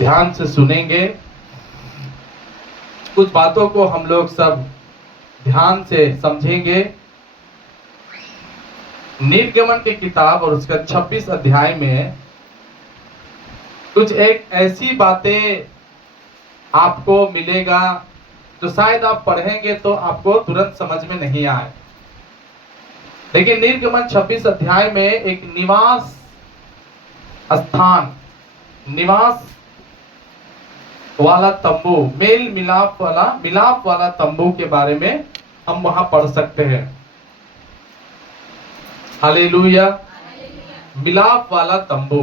ध्यान से सुनेंगे। कुछ बातों को हम लोग सब ध्यान से समझेंगे। निर्गमन की किताब और उसका 26 अध्याय में कुछ एक ऐसी बातें आपको मिलेगा जो शायद आप पढ़ेंगे तो आपको तुरंत समझ में नहीं आए। लेकिन निर्गमन 26 अध्याय में एक निवास स्थान, निवास वाला तंबू, मेल मिलाप वाला तंबू के बारे में हम वहां पढ़ सकते हैं। हालेलुया। मिलाप वाला तंबू,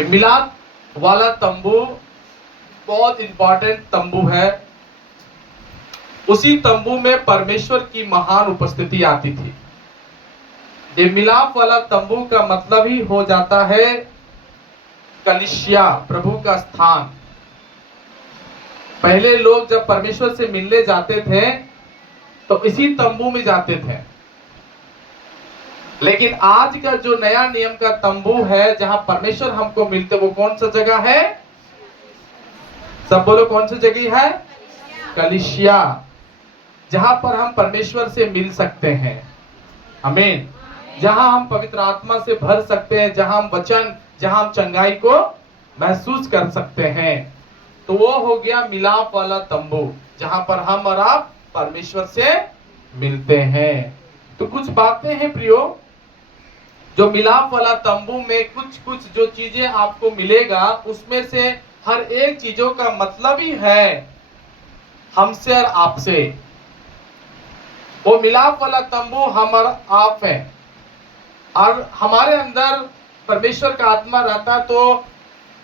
मिलाप वाला तंबू बहुत इंपॉर्टेंट तंबू है। उसी तंबू में परमेश्वर की महान उपस्थिति आती थी। ये मिलाप वाला तंबू का मतलब ही हो जाता है कलीसिया, प्रभु का स्थान। पहले लोग जब परमेश्वर से मिलने जाते थे तो इसी तंबू में जाते थे। लेकिन आज का जो नया नियम का तंबू है जहां परमेश्वर हमको मिलते, वो कौन सा जगह है? सब बोलो, कौन सी जगह है? कलीसिया, जहां पर हम परमेश्वर से मिल सकते हैं। आमीन। जहां हम पवित्र आत्मा से भर सकते हैं, जहां हम वचन, जहां हम चंगाई को महसूस कर सकते हैं। तो वो हो गया मिलाप वाला तंबू, जहां पर हम और आप परमेश्वर से मिलते हैं। तो कुछ बातें हैं प्रियो, जो मिलाप वाला तंबू में कुछ जो चीजें आपको मिलेगा, उसमें से हर एक चीजों का मतलब ही है हमसे और आपसे। वो मिलाप वाला तंबू हम और आप हैं, और हमारे अंदर परमेश्वर का आत्मा रहता। तो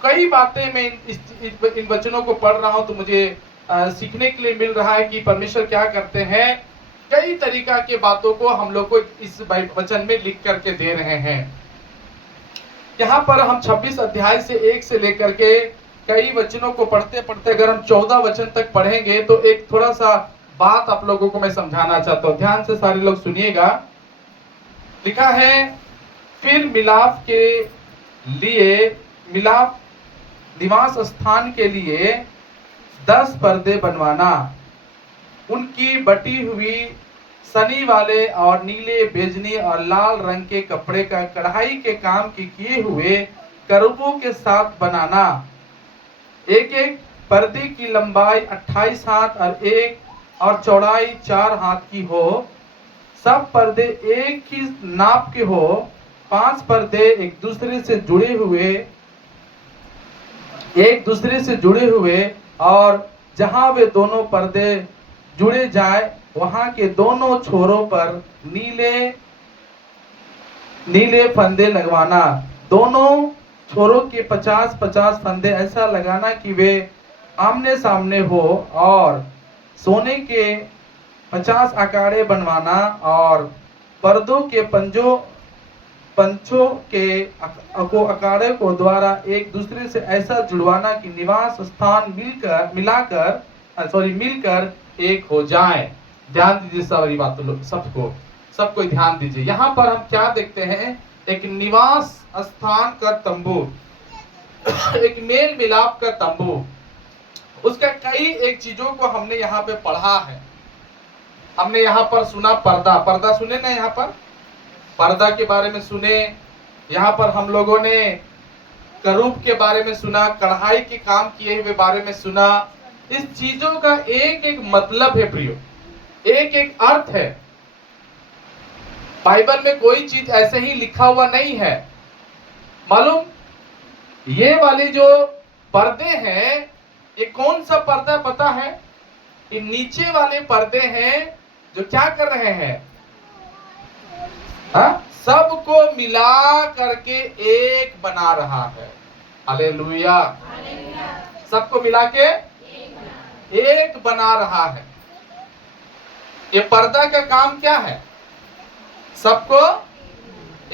कई बातें मैं इन वचनों को पढ़ रहा हूं तो मुझे सीखने के लिए मिल रहा है कि परमेश्वर क्या करते हैं। कई तरीका के बातों को हम लोग को इस वचन में लिख करके दे रहे हैं। यहाँ पर हम 26 अध्याय से 1 से लेकर के कई वचनों को पढ़ते पढ़ते अगर हम 14 वचन तक पढ़ेंगे तो एक थोड़ा सा बात आप लोगों को मैं समझाना चाहता हूँ। ध्यान से सारे लोग सुनिएगा। लिखा है, फिर मिलाप के लिए, मिलाप निवास स्थान के लिए 10 पर्दे बनवाना। उनकी बटी हुई सनी वाले और नीले, बेजनी और लाल रंग के कपड़े का कढ़ाई के काम के किए हुए करूबों के साथ बनाना। एक एक पर्दे की लंबाई 28 हाथ और चौड़ाई 4 हाथ की हो। सब पर्दे एक ही नाप के हो। 5 पर्दे एक दूसरे से जुड़े हुए और जहां वे दोनों पर्दे जुड़े जाए वहां के दोनों छोरों पर नीले फंदे लगवाना। दोनों छोरों के 50-50 फंदे ऐसा लगाना कि वे आमने सामने हो, और सोने के 50 आकाड़े बनवाना, और पर्दों के पंचों के आकाड़े को द्वारा एक दूसरे से ऐसा जुड़वाना कि निवास स्थान मिलकर एक हो जाए। ध्यान दीजिए सारी बातों, सबको ध्यान दीजिए। यहाँ पर हम क्या देखते हैं? एक निवास स्थान का तंबू, एक मेल मिलाप का तंबू। उसका कई एक चीजों को हमने यहाँ पे पढ़ा है। हमने यहाँ पर सुना पर्दा सुने ना, यहाँ पर पर्दा के बारे में सुने। यहाँ पर हम लोगों ने करूब के बारे में सुना, कढ़ाई के काम किए हुए बारे में सुना। इस चीजों का एक एक मतलब है प्रियो, एक एक अर्थ है। बाइबल में कोई चीज ऐसे ही लिखा हुआ नहीं है। मालूम, ये वाले जो पर्दे हैं, ये कौन सा पर्दा पता है? ये नीचे वाले पर्दे हैं जो क्या कर रहे हैं? सबको मिला करके एक बना रहा है। हालेलुया। सबको मिला के एक बना रहा है। ये पर्दा का काम क्या है? सबको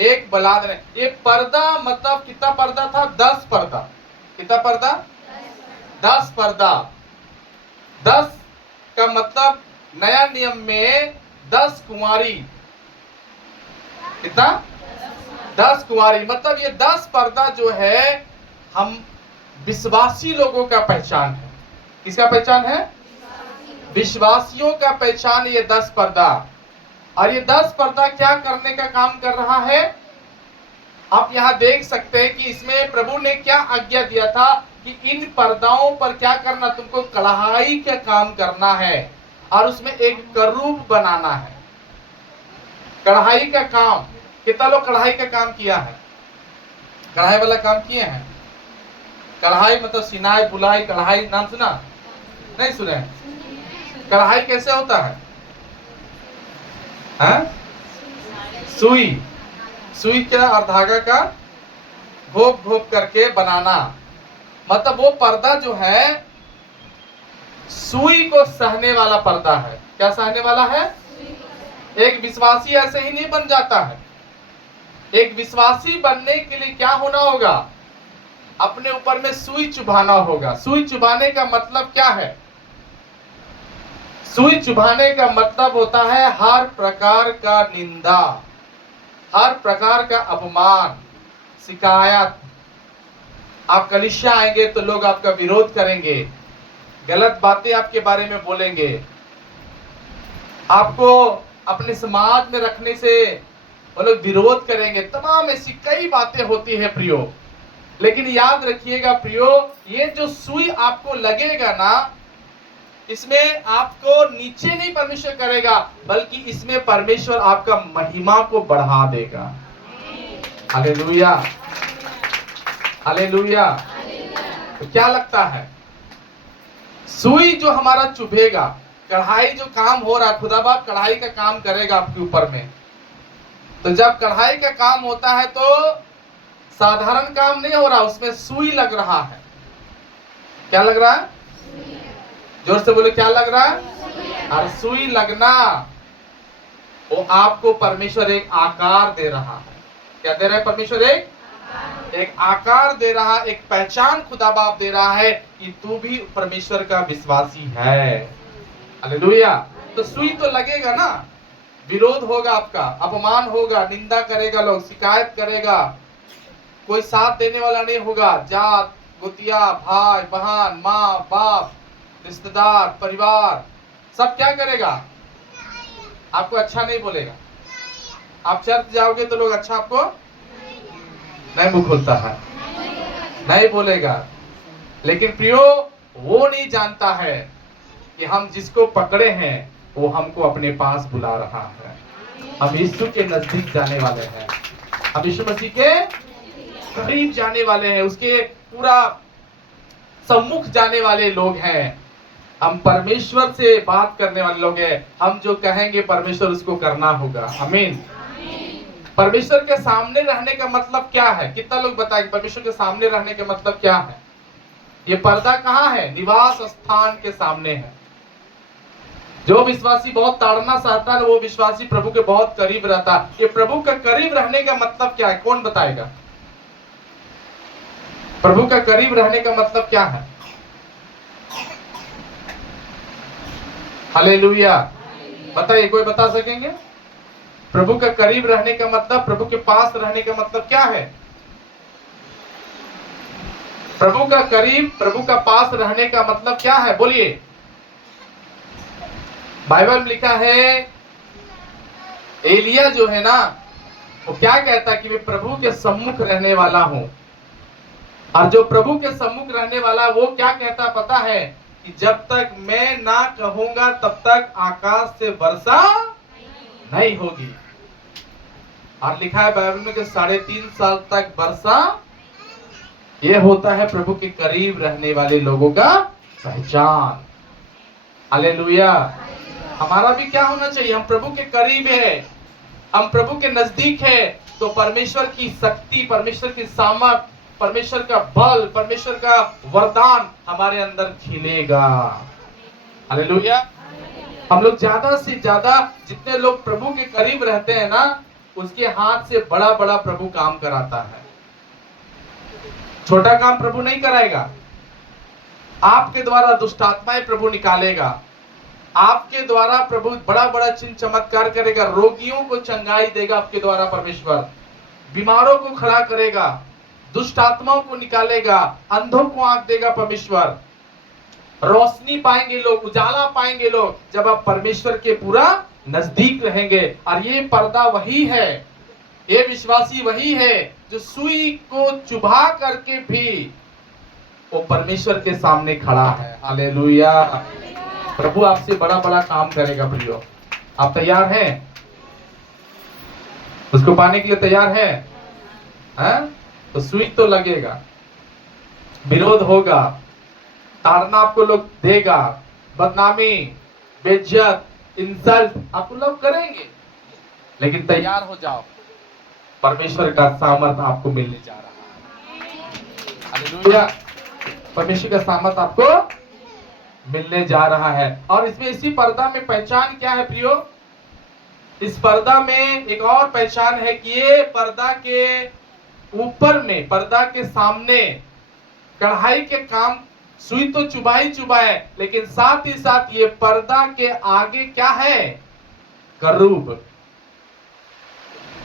एक बना देना। ये पर्दा मतलब कितना पर्दा था? 10 पर्दा। कितना पर्दा? 10 पर्दा। 10 का मतलब नया नियम में 10 कुंवारी। कितना? 10 कुंवारी। मतलब ये 10 पर्दा जो है हम विश्वासी लोगों का पहचान है। किसका पहचान है? विश्वासियों का पहचान ये 10 पर्दा। और ये 10 पर्दा क्या करने का काम कर रहा है? आप यहां देख सकते हैं कि इसमें प्रभु ने क्या आज्ञा दिया था कि इन पर्दाओं पर क्या करना, तुमको कढ़ाई का काम करना है और उसमें एक करूब बनाना है। कढ़ाई का काम, कितना लोग कढ़ाई का काम किया है? कढ़ाई वाला काम किए हैं? कढ़ाई मतलब सिनाई बुलाई कढ़ाई, नाम सुना? नहीं सुने? कढ़ाई कैसे होता है? सुई, सुई क्या और धागा का घोप घोप करके बनाना। मतलब वो पर्दा जो है सुई को सहने वाला पर्दा है। क्या सहने वाला है? एक विश्वासी ऐसे ही नहीं बन जाता है। एक विश्वासी बनने के लिए क्या होना होगा? अपने ऊपर में सुई चुभाना होगा। सुई चुभाने का मतलब क्या है? सुई चुभाने का मतलब होता है हर प्रकार का निंदा, हर प्रकार का अपमान, शिकायत। आप कलीसिया आएंगे तो लोग आपका विरोध करेंगे, गलत बातें आपके बारे में बोलेंगे, आपको अपने समाज में रखने से वो लोग विरोध करेंगे। तमाम ऐसी कई बातें होती है प्रियो। लेकिन याद रखिएगा प्रियो, ये जो सुई आपको लगेगा ना, इसमें आपको नीचे नहीं परमेश्वर करेगा, बल्कि इसमें परमेश्वर आपका महिमा को बढ़ा देगा। Hallelujah, hallelujah. तो क्या लगता है? सुई जो हमारा चुभेगा, कढ़ाई जो काम हो रहा, खुदा बाप कढ़ाई का काम करेगा आपके ऊपर में। तो जब कढ़ाई का काम होता है तो साधारण काम नहीं हो रहा, उसमें सुई लग रहा है। क्या लग रहा है? जोर से बोले, क्या लग रहा है? और सुई लगना, वो आपको परमेश्वर एक आकार दे रहा है। क्या दे रहा है परमेश्वर? एक आकार दे रहा, एक पहचान खुदा बाप दे रहा है कि तू भी परमेश्वर का विश्वासी है। हालेलुया। तो सुई तो लगेगा ना, विरोध होगा, आपका अपमान होगा, निंदा करेगा, लोग शिकायत करेगा, कोई साथ देने वाला नहीं होगा। जात गोतिया, भाई बहन, माँ बाप, रिश्तेदार, परिवार, सब क्या करेगा? आपको अच्छा नहीं बोलेगा। आप चर्च जाओगे तो लोग अच्छा आपको नहीं मुंह खोलता है, नहीं बोलेगा। लेकिन प्रियो, वो नहीं जानता है कि हम जिसको पकड़े हैं वो हमको अपने पास बुला रहा है। हम यीशु के नजदीक जाने वाले हैं, हम यीशु मसीह के करीब जाने वाले हैं, उसके पूरा सम्मुख जाने वाले लोग हैं। हम परमेश्वर से बात करने वाले लोग हैं। हम जो कहेंगे परमेश्वर उसको करना होगा। आमीन। परमेश्वर के सामने रहने का मतलब क्या है? कितना लोग बताएंगे परमेश्वर के सामने रहने का मतलब क्या है? ये पर्दा कहाँ है? निवास स्थान के सामने है। जो विश्वासी बहुत ताड़ना सहता है वो विश्वासी प्रभु के बहुत करीब रहता है। ये प्रभु के करीब रहने का मतलब क्या है? कौन बताएगा? प्रभु का करीब रहने का मतलब क्या है? हालेलुया। बताइए, कोई बता सकेंगे? प्रभु का करीब रहने का मतलब, प्रभु के पास रहने का मतलब क्या है? प्रभु का करीब, प्रभु का पास रहने का मतलब क्या है? बोलिए। बाइबल में लिखा है, एलिया जो है ना, वो क्या कहता है कि मैं प्रभु के सम्मुख रहने वाला हूं। और जो प्रभु के सम्मुख रहने वाला, वो क्या कहता पता है? कि जब तक मैं ना कहूंगा तब तक आकाश से वर्षा नहीं होगी। और लिखा है बाइबल में कि 3.5 साल तक वर्षा। ये होता है प्रभु के करीब रहने वाले लोगों का पहचान। हालेलुया। हमारा भी क्या होना चाहिए? हम प्रभु के करीब है, हम प्रभु के नजदीक है, तो परमेश्वर की शक्ति, परमेश्वर की सामर्थ, परमेश्वर का बल, परमेश्वर का वरदान हमारे अंदर खिलेगा। हालेलुया। हम लोग ज्यादा से ज्यादा जितने लोग प्रभु के करीब रहते हैं ना, उसके हाथ से बड़ा बड़ा प्रभु काम कराता है। छोटा काम प्रभु नहीं कराएगा। आपके द्वारा दुष्ट आत्माएं प्रभु निकालेगा, आपके द्वारा प्रभु बड़ा बड़ा चिन्ह चमत्कार करेगा, रोगियों को चंगाई देगा आपके द्वारा परमेश्वर, बीमारों को खड़ा करेगा, दुष्ट आत्माओं को निकालेगा, अंधों को आंख देगा परमेश्वर, रोशनी पाएंगे लोग, उजाला पाएंगे लोग जब आप परमेश्वर के पूरा नजदीक रहेंगे। और ये पर्दा वही है, ये विश्वासी वही है जो सुई को चुभा करके भी वो परमेश्वर के सामने खड़ा है। हालेलुया। प्रभु आपसे बड़ा बड़ा काम करेगा प्रियो। आप तैयार हैं? उसको पाने के लिए तैयार हैं? तो सुई तो लगेगा, विरोध होगा, ताड़ना आपको लोग देगा, बदनामी, बेइज्जत, इंसल्ट आपको लोग करेंगे, लेकिन तैयार हो जाओ, परमेश्वर का सामर्थ आपको मिलने जा रहा है। हालेलुया। परमेश्वर का सामर्थ आपको मिलने जा रहा है। और इसमें इसी पर्दा में पहचान क्या है प्रियो? इस पर्दा में एक और पहचान है कि ये पर्दा के ऊपर में, पर्दा के सामने कढ़ाई के काम, सुई तो चुभा ही चुभा है, लेकिन साथ ही साथ ये पर्दा के आगे क्या है? करूब।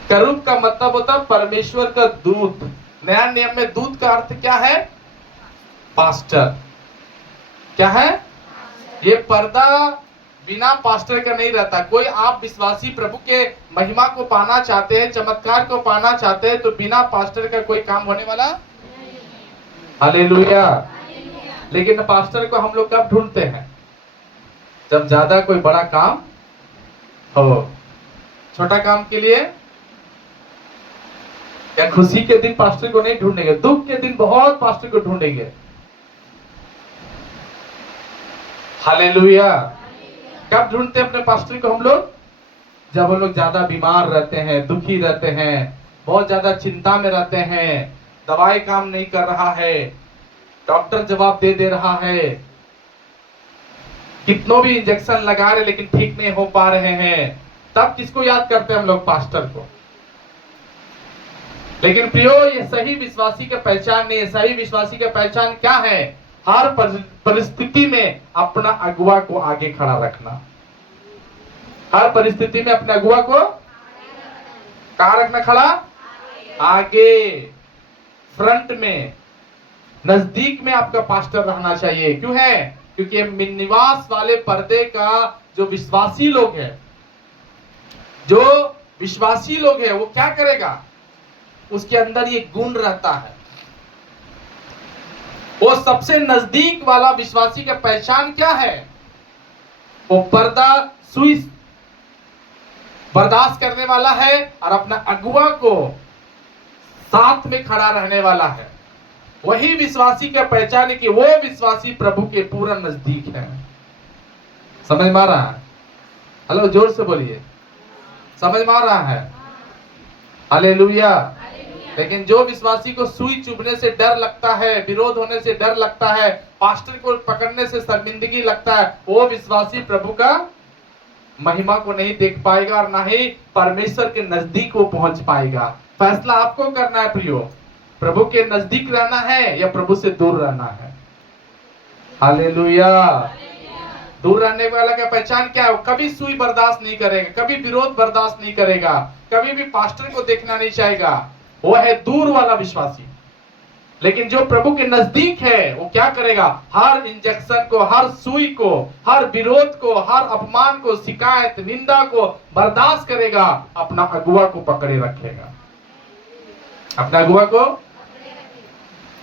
करूब का मतलब होता है परमेश्वर का दूत। नया नियम में दूत का अर्थ क्या है? पास्टर। क्या है? ये पर्दा बिना पास्टर का नहीं रहता। कोई आप विश्वासी प्रभु के महिमा को पाना चाहते हैं, चमत्कार को पाना चाहते हैं, तो बिना पास्टर का कोई काम होने वाला? हालेलुया। लेकिन पास्टर को हम लोग कब ढूंढते हैं? जब ज्यादा कोई बड़ा काम हो। छोटा काम के लिए या खुशी के दिन पास्टर को नहीं ढूंढेंगे, दुख के दिन बहुत पास्टर को ढूंढेंगे। हालेलुया। कब ढूंढते हैं अपने पास्टर को हम लोग? जब हम लोग ज्यादा बीमार रहते हैं, दुखी रहते हैं, बहुत ज्यादा चिंता में रहते हैं, दवाई काम नहीं कर रहा है, डॉक्टर जवाब दे रहा है, कितनों भी इंजेक्शन लगा रहे लेकिन ठीक नहीं हो पा रहे हैं, तब किसको याद करते हैं हम लोग? पास्टर को। लेकिन प्रियो, ये सही विश्वासी का पहचान नहीं है। सही विश्वासी का पहचान क्या है? हर परिस्थिति में अपना अगुआ को आगे खड़ा रखना। हर परिस्थिति में अपने अगुआ को कहां रखना खड़ा? आगे, फ्रंट में, नजदीक में आपका पास्टर रहना चाहिए। क्यों है? क्योंकि निवास वाले पर्दे का जो विश्वासी लोग हैं, जो विश्वासी लोग हैं, वो क्या करेगा? उसके अंदर ये गुण रहता है। वो सबसे नजदीक वाला विश्वासी का पहचान क्या है? वो पर्दा, सुई बर्दाश्त करने वाला है और अपना अगुआ को साथ में खड़ा रहने वाला है। वही विश्वासी का पहचान है कि वो विश्वासी प्रभु के पूरा नजदीक है। समझ में आ रहा है? हेलो, जोर से बोलिए। समझ में आ रहा है? हालेलुया। लेकिन जो विश्वासी को सुई चुभने से डर लगता है, विरोध होने से डर लगता है, पास्टर को पकड़ने से शर्मिंदगी लगता है, वो विश्वासी प्रभु का महिमा को नहीं देख पाएगा और ना ही परमेश्वर के नजदीक वो पहुंच पाएगा। फैसला आपको करना है प्रियो, प्रभु के नजदीक रहना है या प्रभु से दूर रहना है। हालेलुया। दूर रहने वाला का पहचान क्या है? वो कभी सुई बर्दाश्त नहीं करेगा, कभी विरोध बर्दाश्त नहीं करेगा, कभी भी पास्टर को देखना नहीं चाहेगा। वो है दूर वाला विश्वासी। लेकिन जो प्रभु के नजदीक है, वो क्या करेगा? हर इंजेक्शन को, हर सुई को, हर विरोध को, हर अपमान को, शिकायत, निंदा को बर्दाश्त करेगा, अपना अगुआ को पकड़े रखेगा। अपना अगुआ को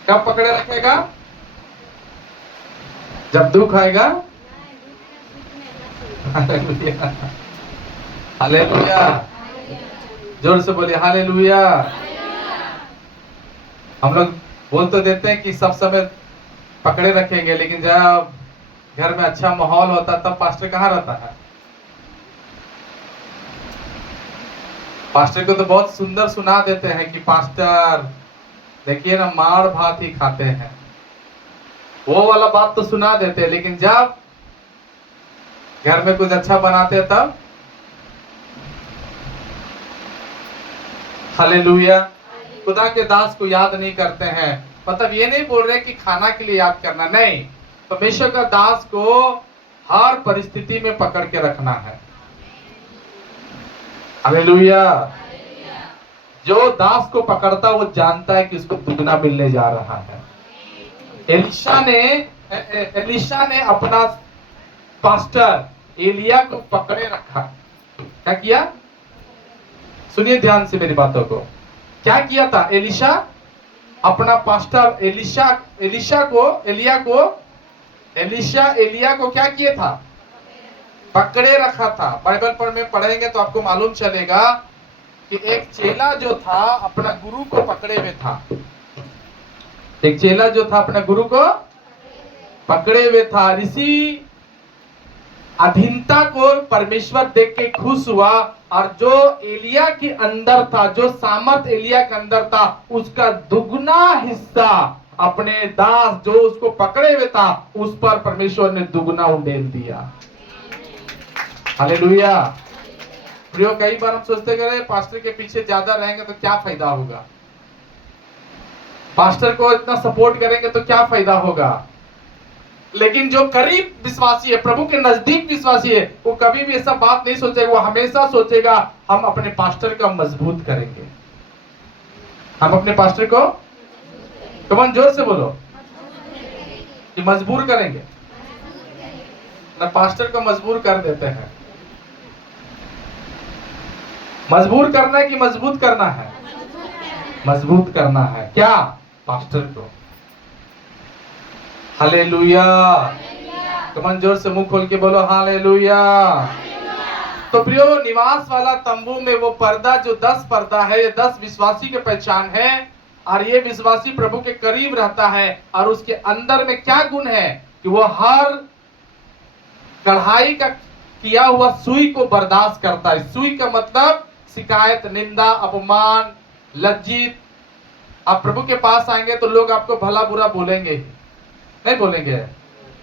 कब पकड़े रखेगा? जब दुख आएगा। हालेलुया। जोर से बोलिए हालेलुया। हम लोग बोल तो देते हैं कि सब समय पकड़े रखेंगे, लेकिन जब घर में अच्छा माहौल होता तब पास्टर कहाँ रहता है? पास्टर को तो बहुत सुंदर सुना देते हैं कि पास्टर देखिए ना, मार भात ही खाते हैं, वो वाला बात तो सुना देते हैं, लेकिन जब घर में कुछ अच्छा बनाते हैं तब हालेलुया। खुदा के दास को याद नहीं करते हैं। मतलब ये नहीं बोल रहे कि खाना के लिए याद करना, नहीं, परमेश्वर का दास को हर परिस्थिति में पकड़ के रखना है। हालेलुया। जो दास को पकड़ता वो जानता है कि उसको दुगना मिलने जा रहा है। एलिशा ने अपना पास्टर एलिया को पकड़े रखा। क्या किया? सुनिए ध्यान से मेरी बातों को। क्या किया था? एलिशा अपना पास्टर एलिया को क्या किया था? पकड़े रखा था। बाइबल पर में पढ़ेंगे तो आपको मालूम चलेगा कि एक चेला जो था अपना गुरु को पकड़े हुए था। एक चेला जो था अपना गुरु को पकड़े हुए था। ऋषि अधीनता को परमेश्वर देख के खुश हुआ और जो एलिया के अंदर था, जो सामर्थ एलिया के अंदर था, उसका दुगना हिस्सा अपने दास जो उसको पकड़े हुए था उस पर परमेश्वर ने दुगना उंडेल दिया। हालेलुया। प्रियो, कई बार हम सोचते कि पास्टर के पीछे ज्यादा रहेंगे तो क्या फायदा होगा, पास्टर को इतना सपोर्ट करेंगे तो क्या फायदा होगा। लेकिन जो करीब विश्वासी है, प्रभु के नजदीक विश्वासी है, वो कभी भी ऐसा बात नहीं सोचेगा। वो हमेशा सोचेगा हम अपने पास्टर को मजबूत करेंगे, हम अपने पास्टर को, कमान जोर से बोलो, कि मजबूर करेंगे ना। पास्टर को मजबूर कर देते हैं। मजबूर करना है कि मजबूत करना है? मजबूत करना है। क्या? पास्टर को। हालेलुया। कमान जोर से मुंह खोल के बोलो हालेलुया। तो प्रियो, निवास वाला तंबू में वो पर्दा जो 10 पर्दा है, ये 10 विश्वासी की पहचान है। और ये विश्वासी प्रभु के करीब रहता है और उसके अंदर में क्या गुण है कि वो हर कढ़ाई का किया हुआ सुई को बर्दाश्त करता है। सुई का मतलब शिकायत, निंदा, अपमान, लज्जित। आप प्रभु के पास आएंगे तो लोग आपको भला बुरा बोलेंगे, नहीं बोलेंगे,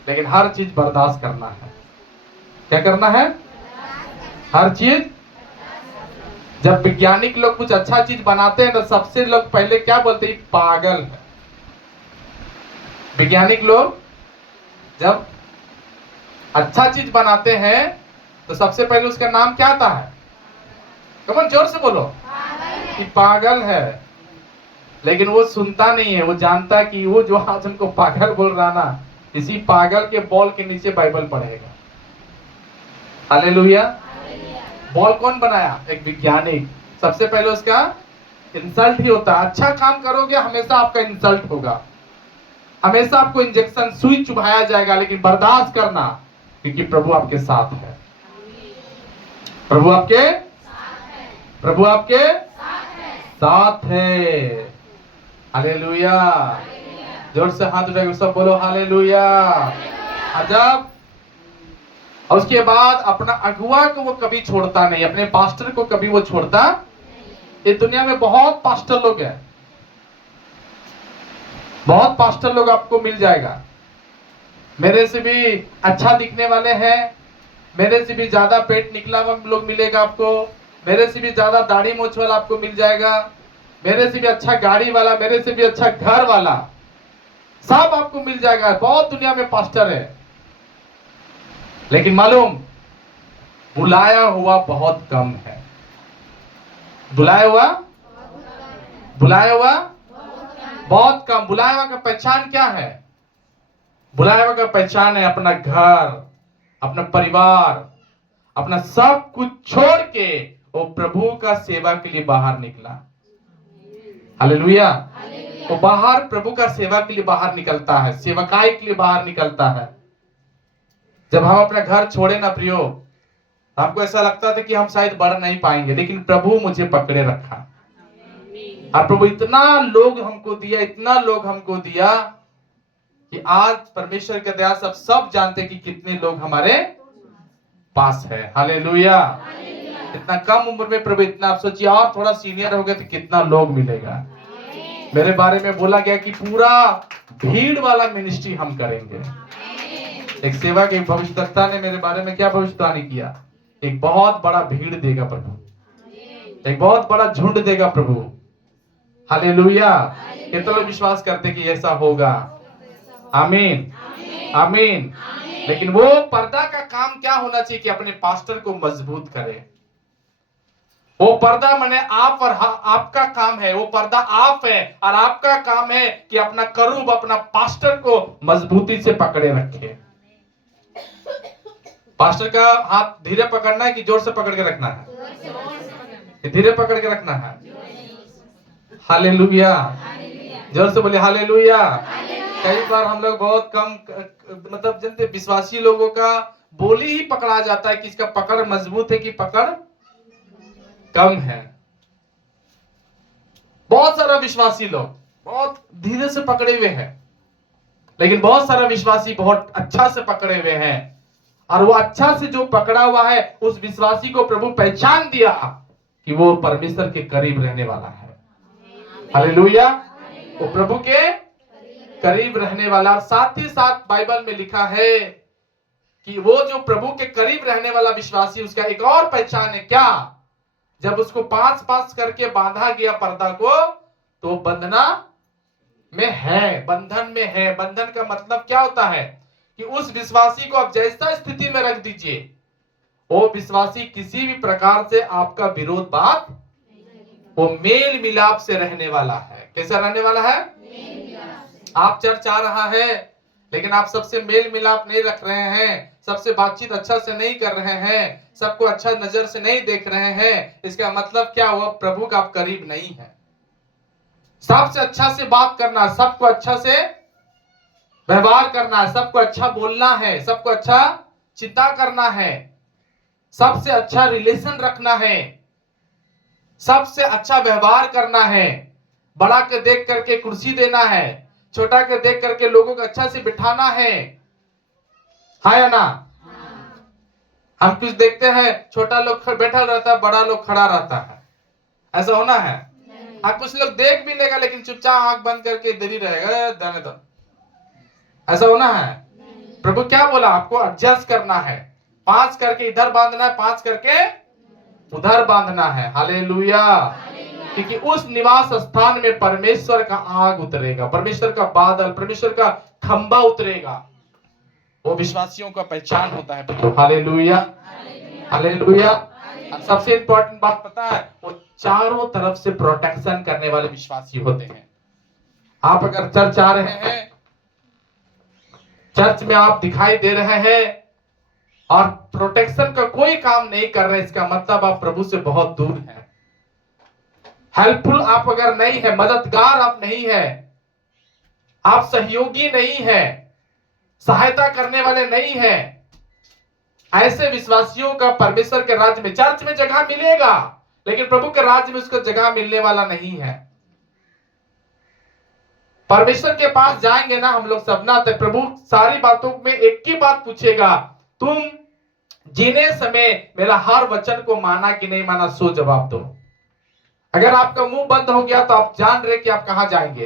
लेकिन हर चीज बर्दाश्त करना है। क्या करना है? हर चीज। जब वैज्ञानिक लोग कुछ अच्छा चीज बनाते हैं तो सबसे लोग पहले क्या बोलते हैं? पागल है। वैज्ञानिक लोग जब अच्छा चीज बनाते हैं तो सबसे पहले उसका नाम क्या आता है? कमन जोर से बोलो, कि पागल है। लेकिन वो सुनता नहीं है, वो जानता है कि वो जो आज हमको पागल बोल रहा ना, इसी पागल के बॉल के नीचे बाइबल पढ़ेगा। हालेलुया। बॉल कौन बनाया? एक वैज्ञानिक। सबसे पहले उसका इंसल्ट ही होता है। अच्छा काम करोगे हमेशा आपका इंसल्ट होगा, हमेशा आपको इंजेक्शन सुई चुभाया जाएगा, लेकिन बर्दाश्त करना, क्योंकि प्रभु आपके साथ है। प्रभु आपके साथ है। हालेलुया। जोर से हाथ उठाकर सब बोलो हालेलुया। अजब। और उसके बाद अपना अगुआ को वो कभी छोड़ता नहीं, अपने पास्टर को कभी वो छोड़ता। इस दुनिया में बहुत पास्टर लोग हैं, बहुत पास्टर लोग आपको मिल जाएगा। मेरे से भी अच्छा दिखने वाले हैं, मेरे से भी ज्यादा पेट निकला हुआ लोग मिलेगा आपको, मेरे से भी ज्यादा दाढ़ी मूंछ वाला आपको मिल जाएगा, मेरे से भी अच्छा गाड़ी वाला, मेरे से भी अच्छा घर वाला, सब आपको मिल जाएगा। बहुत दुनिया में पास्टर है, लेकिन मालूम बुलाया हुआ बहुत कम है। बुलाया हुआ बहुत कम। बुलाया हुआ का पहचान क्या है? बुलाया हुआ का पहचान है अपना घर, अपना परिवार, अपना सब कुछ छोड़ के वो प्रभु का सेवा के लिए बाहर निकला। हालेलुया। वो बाहर प्रभु का सेवा के लिए बाहर निकलता है, सेवकाई के लिए बाहर निकलता है। जब हम अपना घर छोड़े ना प्रियो, हमको ऐसा लगता था कि हम शायद बढ़ नहीं पाएंगे, लेकिन प्रभु मुझे पकड़े रखा। और प्रभु इतना लोग हमको दिया, इतना लोग हमको दिया कि आज परमेश्वर के दया से सब जानते कि कितने लोग हमारे पास है। हालेलुया। इतना कम उम्र में प्रभु इतना, आप सोचिए और थोड़ा सीनियर हो गए तो कितना लोग मिलेगा। मेरे बारे में बोला गया कि पूरा भीड़ वाला मिनिस्ट्री हम करेंगे। एक सेवा के भविष्यद्वक्ता ने मेरे बारे में क्या भविष्यवाणी किया? एक बहुत बड़ा भीड़ देगा प्रभु, एक बहुत बड़ा झुंड देगा प्रभु। हालेलुया। कितने लोग विश्वास करते कि ऐसा होगा? आमीन, आमीन। लेकिन वो पर्दा का काम क्या होना चाहिए कि अपने पास्टर को मजबूत करे। वो पर्दा माने आप और आपका काम है, वो पर्दा आप है और आपका काम है कि अपना करूब, अपना पास्टर को मजबूती से पकड़े रखे। पास्टर का हाथ धीरे पकड़ना है कि जोर से पकड़ के रखना है? धीरे पकड़ के रखना है। हालेलुया, जोर से बोले हालेलुया। कई बार हम लोग बहुत कम मतलब जनते विश्वासी लोगों का बोली ही पकड़ा जाता है कि इसका पकड़ मजबूत है कि पकड़ कम है। बहुत सारा विश्वासी लोग बहुत धीरे से पकड़े हुए हैं, लेकिन बहुत सारा विश्वासी बहुत अच्छा से पकड़े हुए हैं। और वो अच्छा से जो पकड़ा हुआ है, उस विश्वासी को प्रभु पहचान दिया कि वो परमेश्वर के करीब रहने वाला है। हालेलुया, वो प्रभु के करीब रहने वाला। साथ ही साथ बाइबल में लिखा है कि वो जो प्रभु के करीब रहने वाला विश्वासी, उसका एक और पहचान है क्या? जब उसको पास पास करके बांधा गया पर्दा को, तो बंधना में है, बंधन में है। बंधन का मतलब क्या होता है कि उस विश्वासी को आप जैसा स्थिति में रख दीजिए, वो विश्वासी किसी भी प्रकार से आपका विरोध बात, वो मेल मिलाप से रहने वाला है। कैसा रहने वाला है? आप चर्च आ रहा है, लेकिन आप सबसे मेल मिलाप नहीं रख रहे हैं, सबसे बातचीत अच्छा से नहीं कर रहे हैं, सबको अच्छा नजर से नहीं देख रहे हैं, इसका मतलब क्या हुआ? प्रभु का आप करीब नहीं है। सबसे अच्छा से बात करना, सबको अच्छा से व्यवहार करना है, सबको अच्छा बोलना है, सबको अच्छा चिंता करना है, सबसे अच्छा रिलेशन रखना है, सबसे अच्छा व्यवहार करना है, बड़ा के देख करके कुर्सी देना है, छोटा के देख करके लोगों को अच्छा से बिठाना है या ना? हम कुछ देखते हैं, छोटा लोग बैठा रहता है, बड़ा लोग खड़ा रहता है, ऐसा होना है? हाँ, कुछ लोग देख भी लेगा लेकिन चुपचाप आंख बंद करके इधर ही रहेगा, दाने दो, ऐसा होना है? प्रभु क्या बोला? आपको एडजस्ट करना है, 5 करके इधर बांधना है, 5 करके उधर बांधना है। हालेलुया, क्योंकि उस निवास स्थान में परमेश्वर का आग उतरेगा, परमेश्वर का बादल, परमेश्वर का खंबा उतरेगा। वो विश्वासियों का पहचान होता है। Hallelujah, hallelujah. सबसे इंपॉर्टेंट बात पता है, वो चारों तरफ से प्रोटेक्शन करने वाले विश्वासी होते हैं। आप अगर चर्च आ रहे हैं, चर्च में आप दिखाई दे रहे हैं और प्रोटेक्शन का कोई काम नहीं कर रहे, इसका मतलब आप प्रभु से बहुत दूर हैं। हेल्पफुल आप अगर नहीं है, मददगार आप नहीं है, आप सहयोगी नहीं है, सहायता करने वाले नहीं है, ऐसे विश्वासियों का परमेश्वर के राज्य में, चर्च में जगह मिलेगा, लेकिन प्रभु के राज्य में उसको जगह मिलने वाला नहीं है। परमेश्वर के पास जाएंगे ना हम लोग सब ना, तो प्रभु सारी बातों में एक ही बात पूछेगा, तुम जीने समय मेरा हर वचन को माना कि नहीं माना, सो जवाब दो। अगर आपका मुंह बंद हो गया तो आप जान रहे कि आप कहां जाएंगे।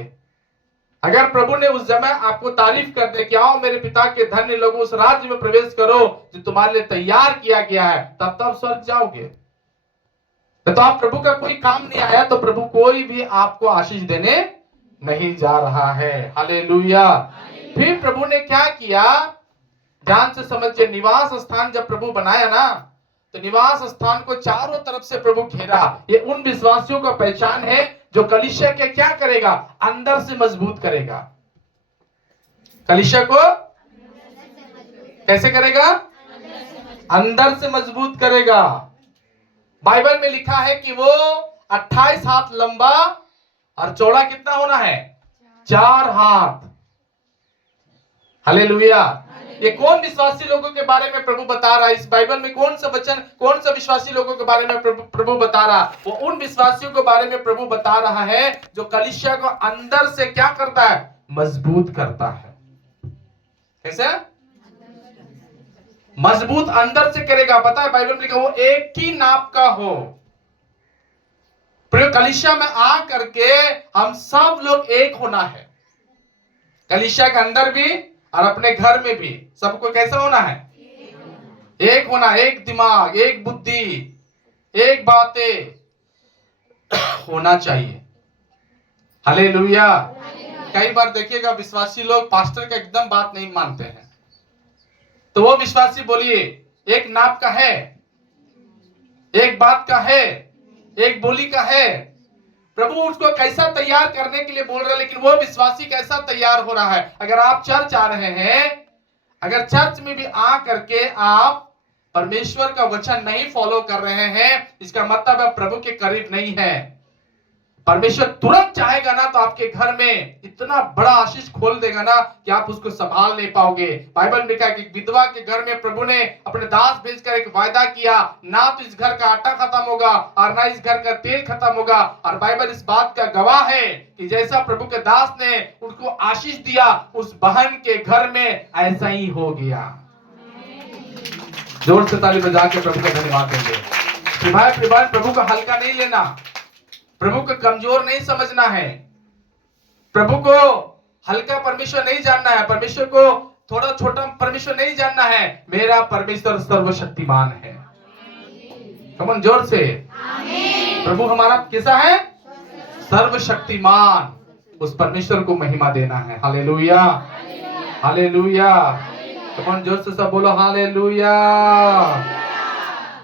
अगर प्रभु ने उस समय आपको तारीफ कर दे कि आओ मेरे पिता के धन्य लोगों, उस राज्य में प्रवेश करो जो तुम्हारे लिए तैयार किया गया है, तब तब स्वर्ग जाओगे। तो आप प्रभु का कोई काम नहीं आया तो प्रभु कोई भी आपको आशीष देने नहीं जा रहा है। हालेलुया। फिर प्रभु ने क्या किया, ध्यान से समझिए। निवास स्थान जब प्रभु बनाया ना, तो निवास स्थान को चारों तरफ से प्रभु घेरा। ये उन विश्वासियों का पहचान है जो कलीसिया के क्या करेगा, अंदर से मजबूत करेगा। कलीसिया को कैसे करेगा? अंदर से मजबूत करेगा। बाइबल में लिखा है कि वो 28 हाथ लंबा और चौड़ा कितना होना है? 4 हाथ। हालेलुया। ये कौन विश्वासी लोगों के बारे में प्रभु बता रहा है? इस बाइबल में कौन सा वचन, कौन सा विश्वासी लोगों के बारे में प्रभु बता रहा? वो उन विश्वासियों के बारे में प्रभु बता रहा है जो कलीसिया को अंदर से क्या करता है? मजबूत करता है। कैसे मजबूत? अंदर से करेगा। पता है बाइबल में लिखा, वो एक ही नाप का हो। कलीसिया में आ करके हम सब लोग एक होना है। कलीसिया के अंदर भी और अपने घर में भी सबको कैसा होना है? एक होना, एक दिमाग, एक बुद्धि, एक बातें होना चाहिए। हालेलुया। कई बार देखिएगा विश्वासी लोग पास्टर का एकदम बात नहीं मानते हैं, तो वो विश्वासी बोलिए एक नाप का है, एक बात का है, एक बोली का है। प्रभु उसको कैसा तैयार करने के लिए बोल रहे हैं, लेकिन वो विश्वासी कैसा तैयार हो रहा है। अगर आप चर्च आ रहे हैं, अगर चर्च में भी आ करके आप परमेश्वर का वचन नहीं फॉलो कर रहे हैं, इसका मतलब आप प्रभु के करीब नहीं है। परमेश्वर तुरंत चाहेगा ना तो आपके घर में इतना बड़ा आशीष खोल देगा ना कि आप उसको संभाल नहीं पाओगे। बाइबल में लिखा है कि विधवा के घर में प्रभु ने अपने दास भेजकर एक वायदा किया, ना तो इस घर का आटा खत्म होगा और ना इस घर का तेल खत्म होगा। और बाइबल इस बात का गवाह है कि जैसा प्रभु के दास ने उनको आशीष दिया, उस बहन के घर में ऐसा ही हो गया। जोर से ताली बजा के प्रभु का धन्यवाद देंगे। भाई प्रभु का हल्का नहीं लेना, प्रभु को कमजोर नहीं समझना है, प्रभु को हल्का परमेश्वर नहीं जानना है, परमेश्वर को थोड़ा छोटा परमेश्वर नहीं जानना है। मेरा परमेश्वर सर्वशक्तिमान है। कमन जोर से प्रभु हमारा कैसा है? सर्वशक्तिमान। उस परमेश्वर को महिमा देना है। Hallelujah, hallelujah. कमन जोर से सब बोलो हालेलुया।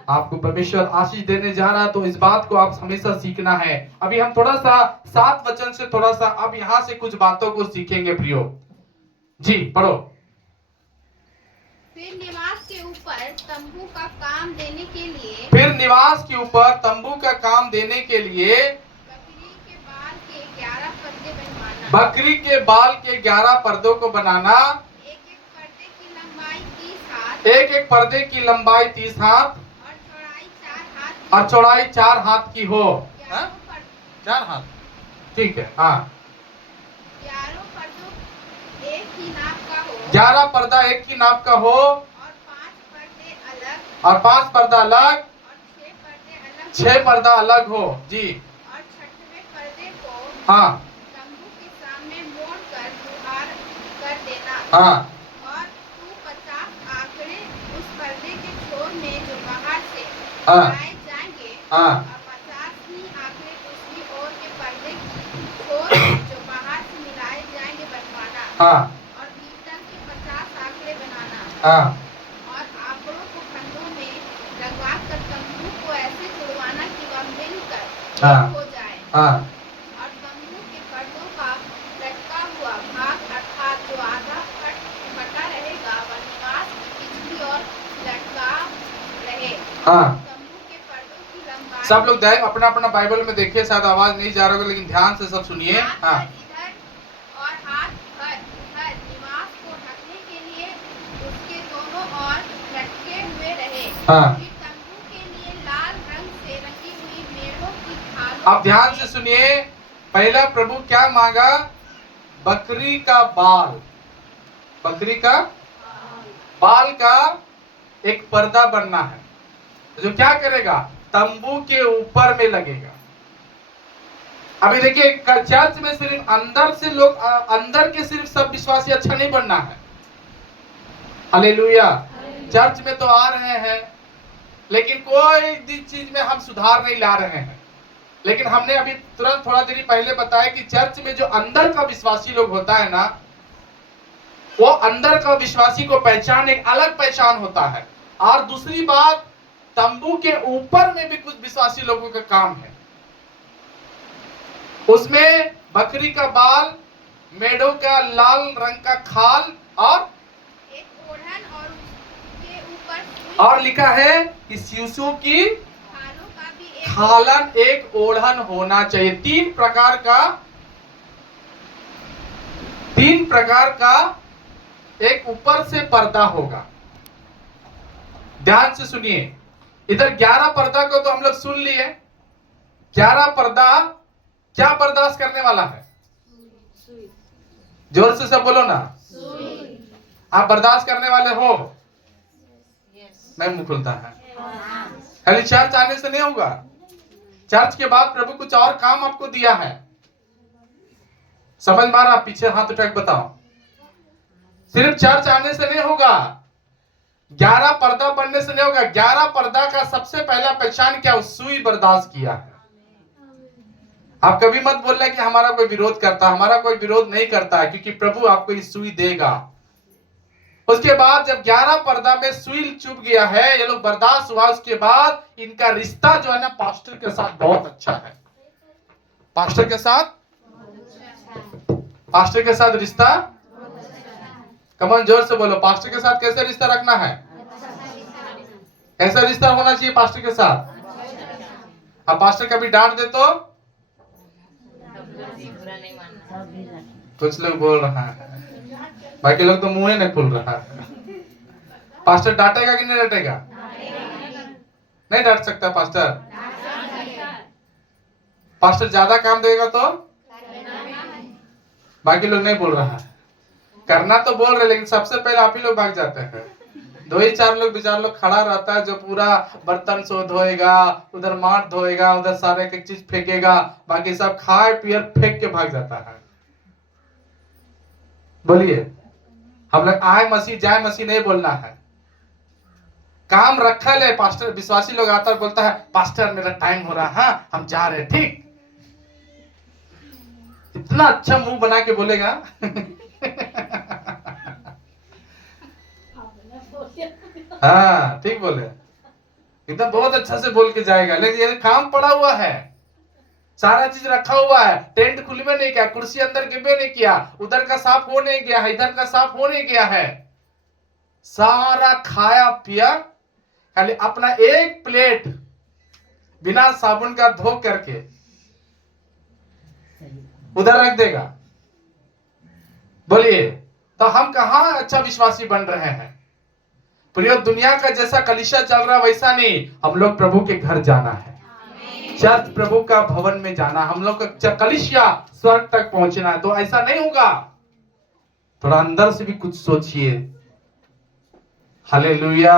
आपको परमेश्वर आशीष देने जा रहा है, तो इस बात को आप हमेशा सीखना है। अभी हम थोड़ा सा 7 वचन से थोड़ा सा अब यहां से कुछ बातों को सीखेंगे प्रियो जी। पढ़ो। फिर निवास के ऊपर तंबू का काम देने के लिए, फिर निवास के ऊपर तंबू का काम देने के लिए बकरी के बाल के 11 पर्दे बनवाना। बकरी के बाल के 11 पर्दों को बनाना। एक एक पर्दे की लंबाई 30 हाथ एक एक पर्दे की लंबाई 30 हाथ और चौड़ाई 4 हाथ की हो। 4 हाथ, ठीक है। हाँ, 11 पर्दों एक ही नाप का हो 11 पर्दा एक ही नाप का हो और 5 पर्दे अलग और 5 पर्दा अलग और 6 पर्दे अलग 6 पर्दा अलग हो जी। और 6वें पर्दे को हाँ तंबू के सामने मोड़ कर दुहार कर देना। हाँ और तू 50 आंकड़े उस पर्दे के छोर में जो बाहर से हाँ बनाए जाएंगे हाँ और 50 ही आंकड़े दूसरी ओर के पर्दे की छोर में जो बाहर से मिलाए जाएंगे बनवाना। हाँ और भीतर के 50 आंकड़े बनाना हाँ और आंकड़ों को खंडों में लगवा कर तंबू को ऐसे जुड़वाना कि वह मिलकर हाँ। एक हो जाए। हाँ और तंबू के पर्दों का लटका हुआ भाग अर्थात जो आधा फटा रहेगा वह निवास की पिछली ओर लटका रहे। हाँ। तंबू के पर्दों की लंबाई सब लोग अपना अपना बाइबल में देखिए, शायद आवाज नहीं जा रहा होगा, लेकिन ध्यान से सब सुनिए। हाँ इधर और हाथ भर उधर निवास को ढकने के लिए उसके दोनों ओर लटके हुए रहे। हाँ। फिर तंबू के लिए लाल रंग से रंगी हुई मेढ़ों की खालों अब ध्यान से सुनिए। पहला प्रभु क्या मांगा? बकरी का बाल, बकरी का बाल का एक पर्दा बनना है, जो क्या करेगा? तंबू के ऊपर में लगेगा। अभी देखिए, चर्च में सिर्फ अंदर से लोग अंदर के सिर्फ सब विश्वासी अच्छा नहीं बनना है। हालेलुया। चर्च में तो आ रहे हैं, लेकिन कोई चीज में हम सुधार नहीं ला रहे हैं। लेकिन हमने अभी तुरंत थोड़ा देर पहले बताया कि चर्च में जो अंदर का विश्वासी लोग होता है ना, वो अंदर का विश्वासी को पहचान एक अलग पहचान होता है। और दूसरी बात, तंबू के ऊपर में भी कुछ विश्वासी लोगों का काम है। उसमें बकरी का बाल, मेढ़ों का लाल रंग का खाल और एक ओढ़न और उसके ऊपर और लिखा है कि शिशु की खालों का भी एक खालन एक ओढ़न होना चाहिए। 3 प्रकार का एक ऊपर से पर्दा होगा। ध्यान से सुनिए। इधर 11 पर्दा को तो हम लोग सुन लिए। 11 पर्दा क्या बर्दाश्त करने वाला है? जोर से सब बोलो ना। आप बर्दाश्त करने वाले हो? मैं मुंह खुलता है। खाली चर्च आने से नहीं होगा। चर्च के बाद प्रभु कुछ और काम आपको दिया है। समझ मारा? पीछे हाथ उठा के बताओ। सिर्फ चर्च आने से नहीं होगा, 11 पर्दा बनने से नहीं होगा। 11 पर्दा का सबसे पहला पहचान क्या? सुई बर्दाश्त किया है। आप कभी मत बोलना कि हमारा कोई विरोध करता है। हमारा कोई विरोध नहीं करता है, क्योंकि प्रभु आपको ये सुई देगा। उसके बाद जब 11 पर्दा में सुई चुभ गया है, ये लोग बर्दाश्त हुआ, उसके बाद इनका रिश्ता जो है ना पास्टर के साथ बहुत अच्छा है। पास्टर के साथ रिश्ता, कमन जोर से बोलो, पास्टर के साथ कैसे रिश्ता रखना है? कैसा रिश्ता होना चाहिए पास्टर के साथ? अब पास्टर कभी डांट दे तो कुछ लोग बोल रहा है, बाकी लोग तो मुंह ही नहीं खुल रहा है। पास्टर डांटेगा कि नहीं डांटेगा? नहीं डांट सकता पास्टर। पास्टर ज्यादा काम देगा तो बाकी लोग नहीं बोल रहा है। करना तो बोल रहे, लेकिन सबसे पहले आप ही लोग भाग जाते हैं। 2 ही 4 लोग विचार लोग खड़ा रहता है, जो पूरा बर्तन सो धोएगा, उधर मार धोएगा, उधर सारे एक चीज फेंकेगा, बाकी सब खाए पियर फेंक के भाग जाता है। बोलिए, हम लोग आए मसीह जाए मसीह नहीं बोलना है। काम रखा ले पास्टर, विश्वासी लोग आता है बोलता है पास्टर मेरा टाइम हो रहा है, हाँ हम जा रहे, ठीक। इतना अच्छा मुंह बना के बोलेगा। हाँ ठीक बोले, एकदम बहुत अच्छा से बोल के जाएगा, लेकिन ये काम पड़ा हुआ है, सारा चीज रखा हुआ है, टेंट खुलवे नहीं किया, कुर्सी अंदर गिवे नहीं किया, उधर का साफ हो नहीं गया है, इधर का साफ हो नहीं गया है, सारा खाया पिया, खाली अपना एक प्लेट बिना साबुन का धो करके उधर रख देगा। बोलिए, तो हम कहां अच्छा विश्वासी बन रहे हैं? प्रिय, दुनिया का जैसा कलीसिया चल रहा वैसा नहीं, हम लोग प्रभु के घर जाना है, चर्च प्रभु का भवन में जाना, हम लोग का कलीसिया स्वर्ग तक पहुंचना है। तो ऐसा नहीं होगा, थोड़ा अंदर से भी कुछ सोचिए। हालेलुया,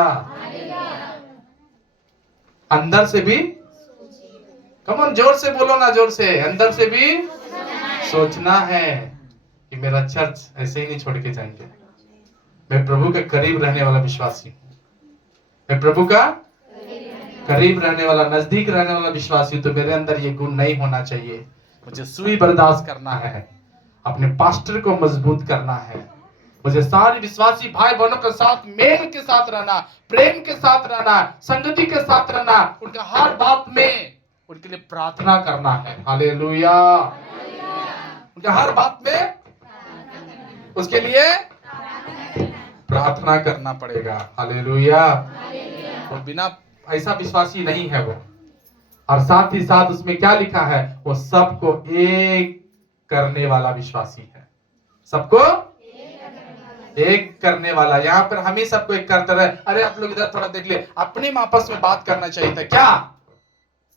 अंदर से भी, कमन जोर से बोलो ना, जोर से, अंदर से भी सोचना है कि मेरा चर्च ऐसे ही नहीं छोड़ के जाएंगे। मैं प्रभु के करीब रहने वाला विश्वासी हूँ, मैं प्रभु का करीब रहने वाला, नजदीक रहने वाला विश्वासी हूँ। तो मेरे अंदर ये गुण नहीं होना चाहिए। मुझे सुई बर्दाश्त करना है, अपने पास्टर को मजबूत करना है, मुझे सारे विश्वासी भाई बहनों के साथ मेल के साथ रहना, प्रेम के साथ रहना, संगति के साथ रहना, उनका हर बात में उनके लिए प्रार्थना करना है। हालेलुया, उनका हर बात में उसके लिए प्रार्थना करना पड़ेगा। हालेलुया, और बिना ऐसा विश्वासी नहीं है वो। और साथ ही साथ उसमें क्या लिखा है? वो सबको एक करने वाला विश्वासी है, सबको एक करने वाला। यहाँ पर हम ही सबको एक करते रहे। अरे आप लोग इधर थोड़ा देख ले, अपने में आपस में बात करना चाहिए था क्या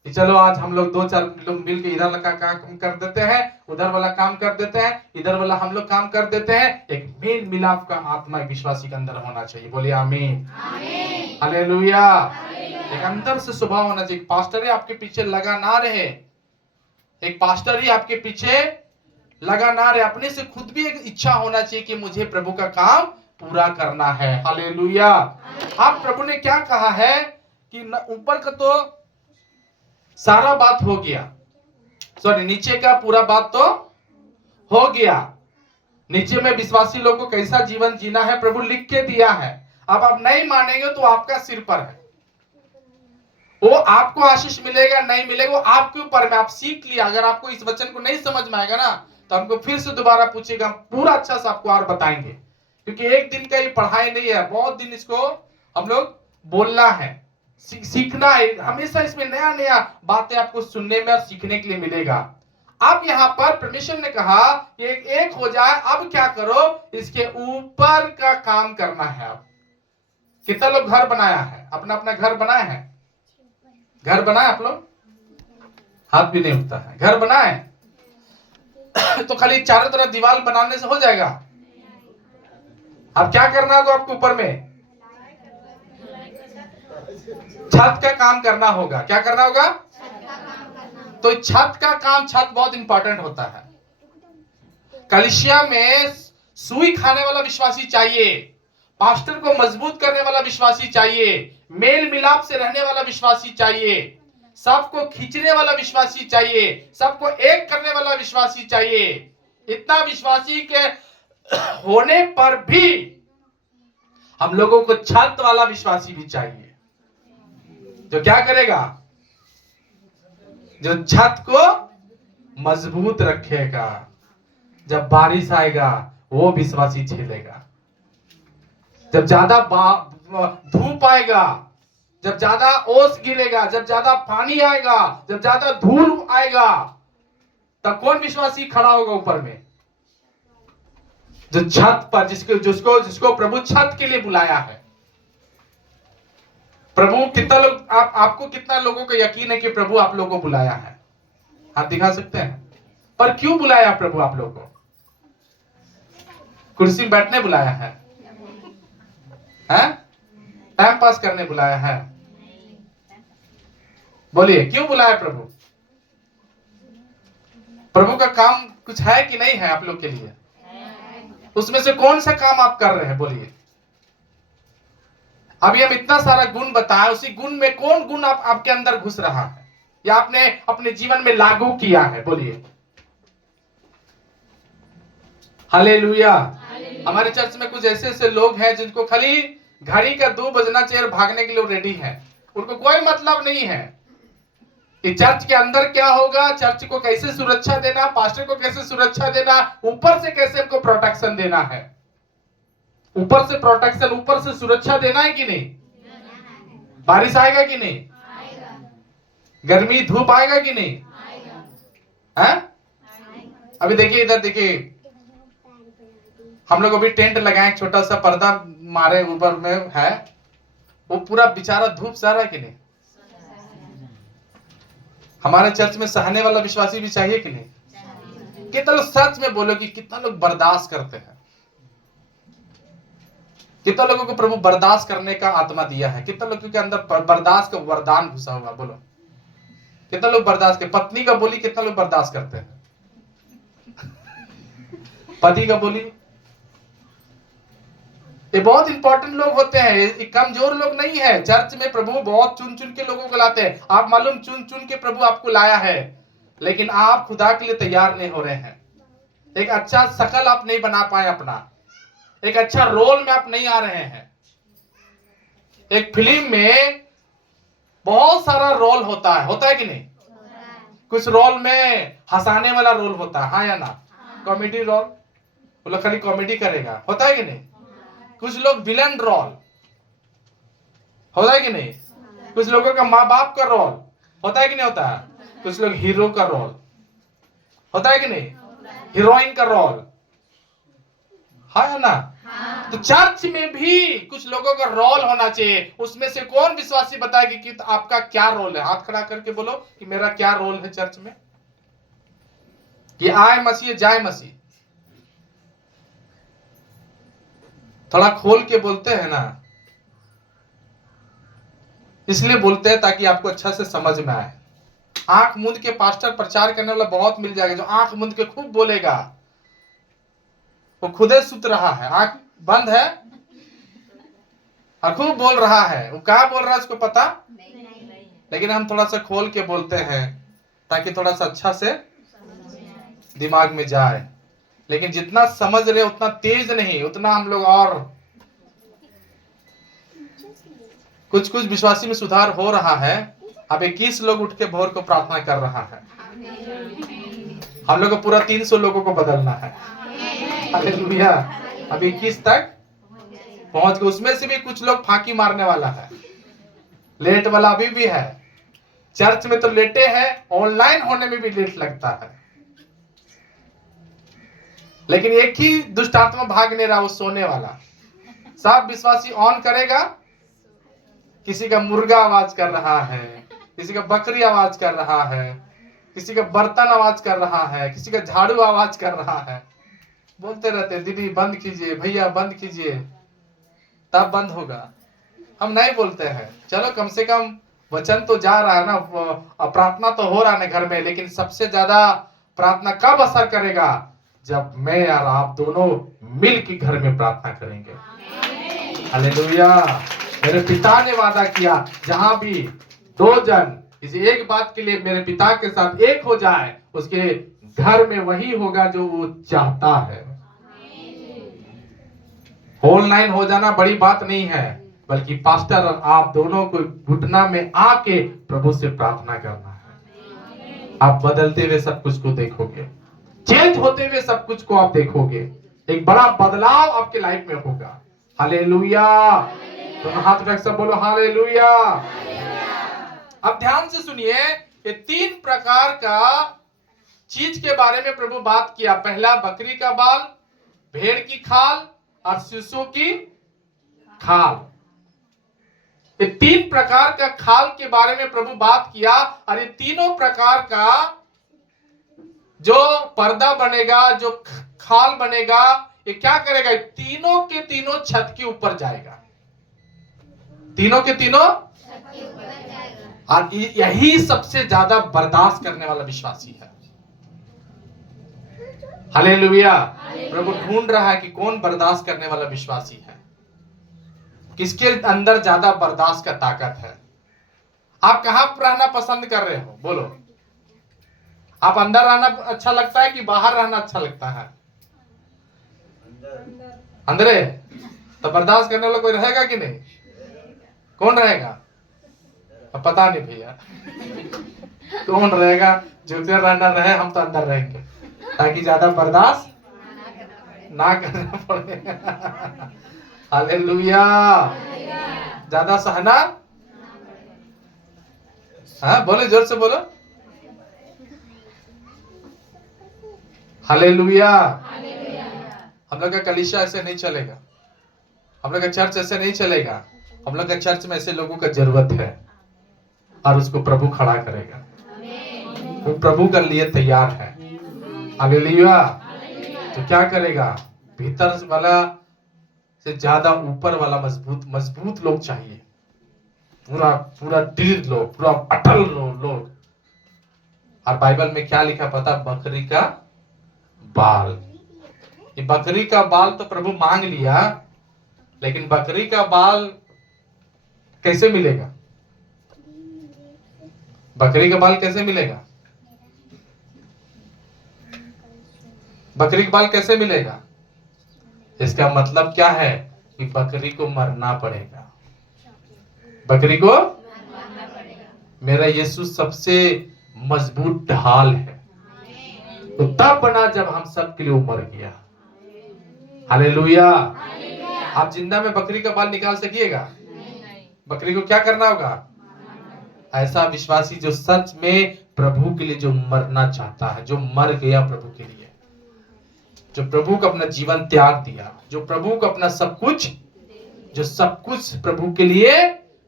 कि चलो आज हम लोग 2-4 लोग मिल के इधर का काम कर देते हैं, उधर वाला काम कर देते हैं, इधर वाला हम लोग काम कर देते हैं। एक मेल मिलाप का आत्मा विश्वासी के अंदर होना चाहिए। बोलिए आमीन, हालेलुया। एक अंदर से स्वभाव होना चाहिए। पास्टर ही आपके पीछे लगा ना रहे, एक पास्टर ही आपके पीछे लगा ना रहे, अपने से खुद भी एक इच्छा होना चाहिए कि मुझे प्रभु का काम पूरा करना है। हालेलुया। आप प्रभु ने क्या कहा है कि ऊपर का तो सारा बात हो गया, सॉरी नीचे का पूरा बात तो हो गया, नीचे में विश्वासी लोगों को कैसा जीवन जीना है प्रभु लिख के दिया है। अब आप नहीं मानेंगे तो आपका सिर पर है, वो आपको आशीष मिलेगा नहीं मिलेगा वो आपके ऊपर में। आप सीख लिया, अगर आपको इस वचन को नहीं समझ में आएगा ना तो हमको फिर से दोबारा पूछेगा, हम पूरा अच्छा से आपको और बताएंगे, क्योंकि एक दिन का ये पढ़ाई नहीं है, बहुत दिन इसको हम लोग बोलना है, सीखना है। हमेशा इसमें नया नया बातें आपको सुनने में और सीखने के लिए मिलेगा। अब यहाँ पर परमेश्वर ने कहा कि एक हो जाए, अब क्या करो, इसके ऊपर का काम करना है। अब कितना लोग घर बनाया है, अपना अपना घर बनाया है? घर बनाए आप लोग? हाथ भी नहीं उठता है। घर बनाए तो खाली चारों तरफ दीवार बनाने से हो जाएगा? अब क्या करना होगा आपको? ऊपर में छत का काम करना होगा। क्या करना होगा? तो छत का काम, छत बहुत इंपॉर्टेंट होता है। कलीसिया में सुई खाने वाला विश्वासी चाहिए, पास्टर को मजबूत करने वाला विश्वासी चाहिए, मेल मिलाप से रहने वाला विश्वासी चाहिए, सबको खींचने वाला विश्वासी चाहिए, सबको एक करने वाला विश्वासी चाहिए। इतना विश्वासी के होने पर भी हम लोगों को छत वाला विश्वासी भी चाहिए, जो क्या करेगा, जो छत को मजबूत रखेगा। जब बारिश आएगा वो विश्वासी झेलेगा। जब ज्यादा धूप आएगा, जब ज्यादा ओस गिरेगा, जब ज्यादा पानी आएगा, जब ज्यादा धूल आएगा, तब कौन विश्वासी खड़ा होगा ऊपर में? जो छत पर, जिसको प्रभु छत के लिए बुलाया है। प्रभु कितना लोग, आपको कितना लोगों को यकीन है कि प्रभु आप लोगों को बुलाया है? हाथ दिखा सकते हैं? पर क्यों बुलाया प्रभु आप लोगों को? कुर्सी में बैठने बुलाया है? टाइम पास करने बुलाया है? बोलिए, क्यों बुलाया प्रभु? प्रभु का काम कुछ है कि नहीं है आप लोग के लिए? उसमें से कौन सा काम आप कर रहे हैं? बोलिए। अभी हम इतना सारा गुण बताया, उसी गुण में कौन गुण आपके अंदर घुस रहा है या आपने अपने जीवन में लागू किया है? बोलिए। हालेलुया। हमारे चर्च में कुछ ऐसे ऐसे लोग हैं जिनको खाली घड़ी का 2 बजना चाहिए, भागने के लिए रेडी है। उनको कोई मतलब नहीं है कि चर्च के अंदर क्या होगा, चर्च को कैसे सुरक्षा देना, पास्टर को कैसे सुरक्षा देना, ऊपर से कैसे हमको प्रोटेक्शन देना है। ऊपर से प्रोटेक्शन, ऊपर से सुरक्षा देना है कि नहीं? बारिश आएगा कि नहीं? गर्मी धूप आएगा कि नहीं? है? अभी देखिए, इधर देखिए, हम लोग अभी टेंट लगाए, छोटा सा पर्दा मारे ऊपर में है, वो पूरा बेचारा धूप सह रहा है कि नहीं? हमारे चर्च में सहने वाला विश्वासी भी चाहिए कि नहीं? कितना लोग, सच में बोलो कि कितना लोग बर्दाश्त करते हैं? कितना लोगों को प्रभु बर्दाश्त करने का आत्मा दिया है? कितना लोगों के अंदर बर्दाश्त का वरदान घुसा हुआ? बोलो, कितना लोग बर्दाश्त के, पत्नी का बोली कितना लोग बर्दाश्त करते हैं? पति का बोली, ये बहुत इंपॉर्टेंट लोग होते हैं, ये कमजोर लोग नहीं है। चर्च में प्रभु बहुत चुन चुन के लोगों को लाते हैं। आप मालूम, चुन चुन के प्रभु आपको लाया है, लेकिन आप खुदा के लिए तैयार नहीं हो रहे हैं। एक अच्छा शकल आप नहीं बना पाए अपना, एक अच्छा रोल में आप नहीं आ रहे हैं। एक फिल्म में बहुत सारा रोल होता है कि नहीं? कुछ रोल में हंसाने वाला रोल होता है, हाँ या ना? कॉमेडी रोल, वो लोग खाली कॉमेडी करेगा, होता है कि नहीं? कुछ लोग विलन रोल, होता है कि नहीं? कुछ लोगों का माँ बाप का रोल, होता है कि नहीं होता है? कुछ लोग हीरो का रोल, होता है कि नहीं? हीरोइन का रोल, हाँ या ना? तो चर्च में भी कुछ लोगों का रोल होना चाहिए। उसमें से कौन विश्वासी बताएगी कि आपका क्या रोल है? हाथ खड़ा करके बोलो कि मेरा क्या रोल है चर्च में। कि आए मसीह जाए मसीह, थोड़ा खोल के बोलते हैं ना, इसलिए बोलते हैं ताकि आपको अच्छा से समझ में आए। आंख मूंद के पास्टर प्रचार करने वाला बहुत मिल जाएगा, जो आंख मूंद के खूब बोलेगा, वो खुदे सुत रहा है, आंख बंद है और खूब बोल रहा है। वो क्या बोल रहा है उसको पता नहीं। लेकिन हम थोड़ा सा खोल के बोलते हैं ताकि थोड़ा सा अच्छा से दिमाग में जाए। लेकिन जितना समझ रहे उतना तेज नहीं, उतना हम लोग, और कुछ कुछ विश्वासी में सुधार हो रहा है। अब 21 लोग उठ के भोर को प्रार्थना कर रहा है। हम लोग को पूरा 300 लोगों को बदलना है। हालेलुया। अब 21 तक पहुंच गए। उसमें से भी कुछ लोग फांकी मारने वाला है, लेट वाला अभी भी है। चर्च में तो लेटे हैं, ऑनलाइन होने में भी लेट लगता है। लेकिन एक ही दुष्ट आत्मा भाग नहीं रहा, वो सोने वाला। सब विश्वासी ऑन करेगा, किसी का मुर्गा आवाज कर रहा है, किसी का बकरी आवाज कर रहा है, किसी का बर्तन आवाज कर रहा है, किसी का झाड़ू आवाज कर रहा है। बोलते रहते दीदी बंद कीजिए, भैया बंद कीजिए, तब बंद होगा। हम नहीं बोलते हैं। चलो कम से कम वचन तो जा रहा है ना, प्रार्थना तो हो रहा है घर में। लेकिन सबसे ज्यादा प्रार्थना कब असर करेगा? जब मैं और आप दोनों मिल के घर में प्रार्थना करेंगे। हालेलुया। मेरे पिता ने वादा किया, जहां भी 2 जन किसी एक बात के लिए मेरे पिता के साथ एक हो जाए, उसके घर में वही होगा जो वो चाहता है। ऑनलाइन हो जाना बड़ी बात नहीं है, बल्कि पास्टर और आप दोनों को घुटना में आके प्रभु से प्रार्थना करना है। आप बदलते हुए सब कुछ को देखोगे, चेंज होते हुए सब कुछ को आप देखोगे, एक बड़ा बदलाव आपके लाइफ में होगा। हालेलुया। दोनों हाथ रख सब बोलो हालेलुया। अब ध्यान से सुनिए, ये 3 प्रकार का चीज के बारे में प्रभु बात किया। पहला बकरी का बाल, भेड़ की खाल और शिशु की खाल। ये 3 प्रकार का खाल के बारे में प्रभु बात किया। और ये तीनों प्रकार का जो पर्दा बनेगा, जो खाल बनेगा, ये क्या करेगा? तीनों के तीनों छत के ऊपर जाएगा, तीनों के तीनों। और यही सबसे ज्यादा बर्दाश्त करने वाला विश्वासी है। हालेलुया। प्रभु ढूंढ रहा है कि कौन बर्दाश्त करने वाला विश्वासी है, किसके अंदर ज्यादा बर्दाश्त का ताकत है। आप कहां रहना पसंद कर रहे हो? बोलो। आप अंदर रहना अच्छा लगता है कि बाहर रहना अच्छा लगता है? अंदर है। तो बर्दाश्त करने वाला कोई रहेगा कि नहीं? कौन रहेगा? अब पता नहीं भैया कौन रहेगा। जो रहना रहे, हम तो अंदर रहेंगे ताकि ज्यादा बर्दाश्त ना करना पड़े। हालेलुया। ज्यादा सहना, हाँ बोले, जोर से बोलो हालेलुया। हम लोग का कलीसिया ऐसे नहीं चलेगा, हम लोग का चर्च ऐसे नहीं चलेगा। हम लोग का चर्च में ऐसे लोगों का जरूरत है और उसको प्रभु खड़ा करेगा। वो प्रभु के लिए तैयार है। हालेलुया। तो क्या करेगा? भीतर वाला से ज्यादा ऊपर वाला मजबूत लोग चाहिए। पूरा दृढ़ लोग, पूरा अटल लोग। और बाइबल में क्या लिखा पता? बकरी का बाल। ये बकरी का बाल तो प्रभु मांग लिया, लेकिन बकरी का बाल कैसे मिलेगा? बकरी का बाल कैसे मिलेगा? बकरी का बाल कैसे मिलेगा? इसका मतलब क्या है कि बकरी को मरना पड़ेगा। बकरी को मेरा यीशु सबसे मजबूत ढाल है। तो तब बना जब हम सब के लिए मर गया। हालेलुया। आप जिंदा में बकरी का बाल निकाल सकिएगा? बकरी को क्या करना होगा? ऐसा विश्वासी जो सच में प्रभु के लिए जो मरना चाहता है, जो मर गया प्रभु के लिए, जो प्रभु को अपना जीवन त्याग दिया, जो प्रभु को अपना सब कुछ, जो सब कुछ प्रभु के लिए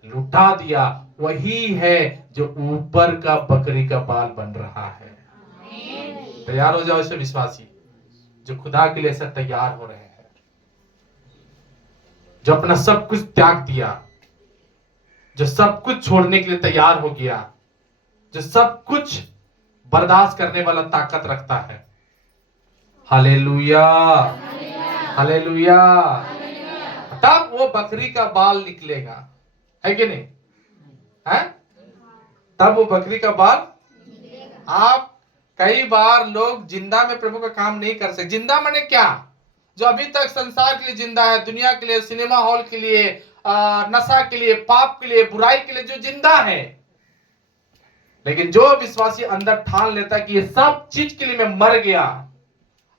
लुटा दिया, वही है जो ऊपर का बकरी का बाल बन रहा है। तैयार हो जाओ ऐसे विश्वासी जो खुदा के लिए ऐसा तैयार हो रहे हैं, जो अपना सब कुछ त्याग दिया, जो सब कुछ छोड़ने के लिए तैयार हो गया, जो सब कुछ बर्दाश्त करने वाला ताकत रखता है। हालेलुया। हालेलुया। तब वो बकरी का बाल निकलेगा, है कि नहीं? है? तब वो बकरी का बाल। आप कई बार लोग जिंदा में प्रभु का काम नहीं कर सकते। जिंदा माने क्या? जो अभी तक संसार के लिए जिंदा है, दुनिया के लिए, सिनेमा हॉल के लिए, नशा के लिए, पाप के लिए, बुराई के लिए जो जिंदा है। लेकिन जो विश्वासी अंदर ठान लेता है कि ये सब चीज के लिए मैं मर गया,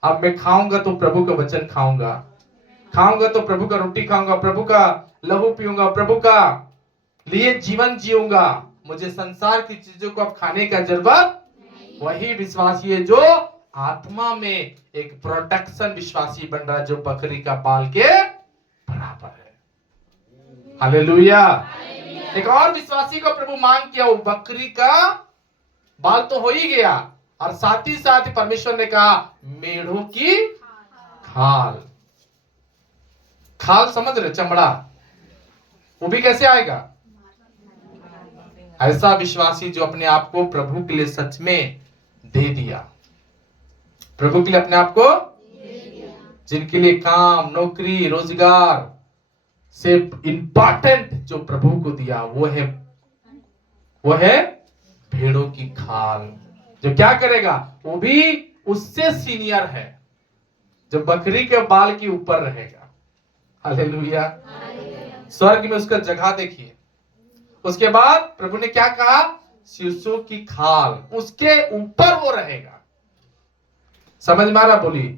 अब मैं खाऊंगा तो प्रभु का वचन खाऊंगा, खाऊंगा तो प्रभु का रोटी खाऊंगा, प्रभु का लहू पीऊंगा, प्रभु का लिए जीवन जीऊंगा, मुझे संसार की चीजों को अब खाने का जरूरत। वही विश्वासी है जो आत्मा में एक प्रोटेक्शन विश्वासी बन रहा है, जो बकरी का बाल के बराबर है। हालेलुया। एक और विश्वासी को प्रभु मांग किया, वो बकरी का बाल तो हो ही गया, और साथ ही परमेश्वर ने कहा मेढ़ों की खाल। खाल समझ रहे? चमड़ा। वो भी कैसे आएगा? ऐसा विश्वासी जो अपने आप को प्रभु के लिए सच में दे दिया, प्रभु के लिए अपने आप को, जिनके लिए काम, नौकरी, रोजगार से इंपॉर्टेंट जो प्रभु को दिया, वो है भेड़ों की खाल। जो क्या करेगा? वो भी उससे सीनियर है, जो बकरी के बाल के ऊपर रहेगा। हालेलुया। स्वर्ग में उसका जगह देखिए। उसके बाद प्रभु ने क्या कहा? शीशों की खाल, उसके ऊपर वो रहेगा। समझ में आ रहा? बोलिए,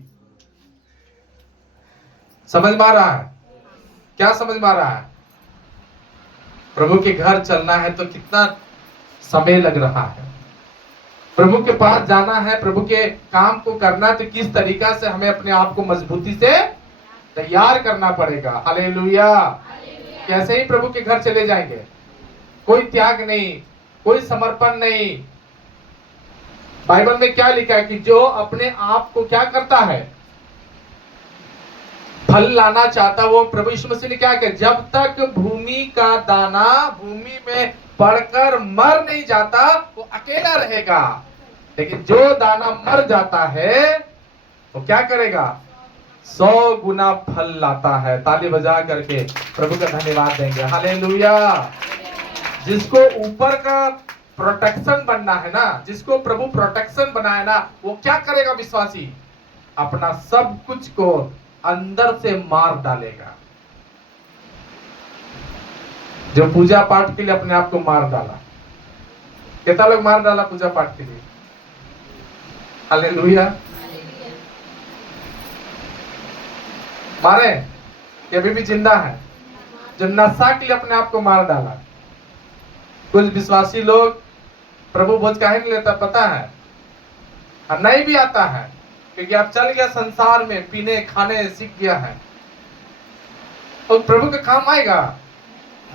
समझ में आ रहा है? क्या समझ में आ रहा है? प्रभु के घर चलना है तो कितना समय लग रहा है। प्रभु के पास जाना है, प्रभु के काम को करना है, तो किस तरीका से हमें अपने आप को मजबूती से तैयार करना पड़ेगा। हालेलुया। कैसे ही प्रभु के घर चले जाएंगे? कोई त्याग नहीं, कोई समर्पण नहीं। बाइबल में क्या लिखा है कि जो अपने आप को क्या करता है, फल लाना चाहता, वो प्रभु यीशु मसीह ने क्या किया? जब तक भूमि का दाना भूमि में पड़कर मर नहीं जाता वो अकेला रहेगा। लेकिन जो दाना मर जाता है वो क्या करेगा? 100 गुना फल लाता है। ताली बजा करके प्रभु का धन्यवाद देंगे। हालेलुया। जिसको ऊपर का प्रोटेक्शन बनना है ना, जिसको प्रभु प्रोटेक्शन बनाए ना, वो क्या करेगा? विश्वासी अपना सब कुछ को अंदर से मार डालेगा। जो पूजा पाठ के लिए अपने आप को मार डाला, कितना लोग मार डाला पूजा पाठ के लिए? हालेलुया। मारे कि अभी भी जिंदा है? जो नशा के लिए अपने आप को मार डाला। कुछ विश्वासी लोग प्रभु भोज काहे नहीं लेता पता है? और नहीं भी आता है क्योंकि आप चल गया संसार में, पीने खाने सीख गया है। तो प्रभु का काम आएगा,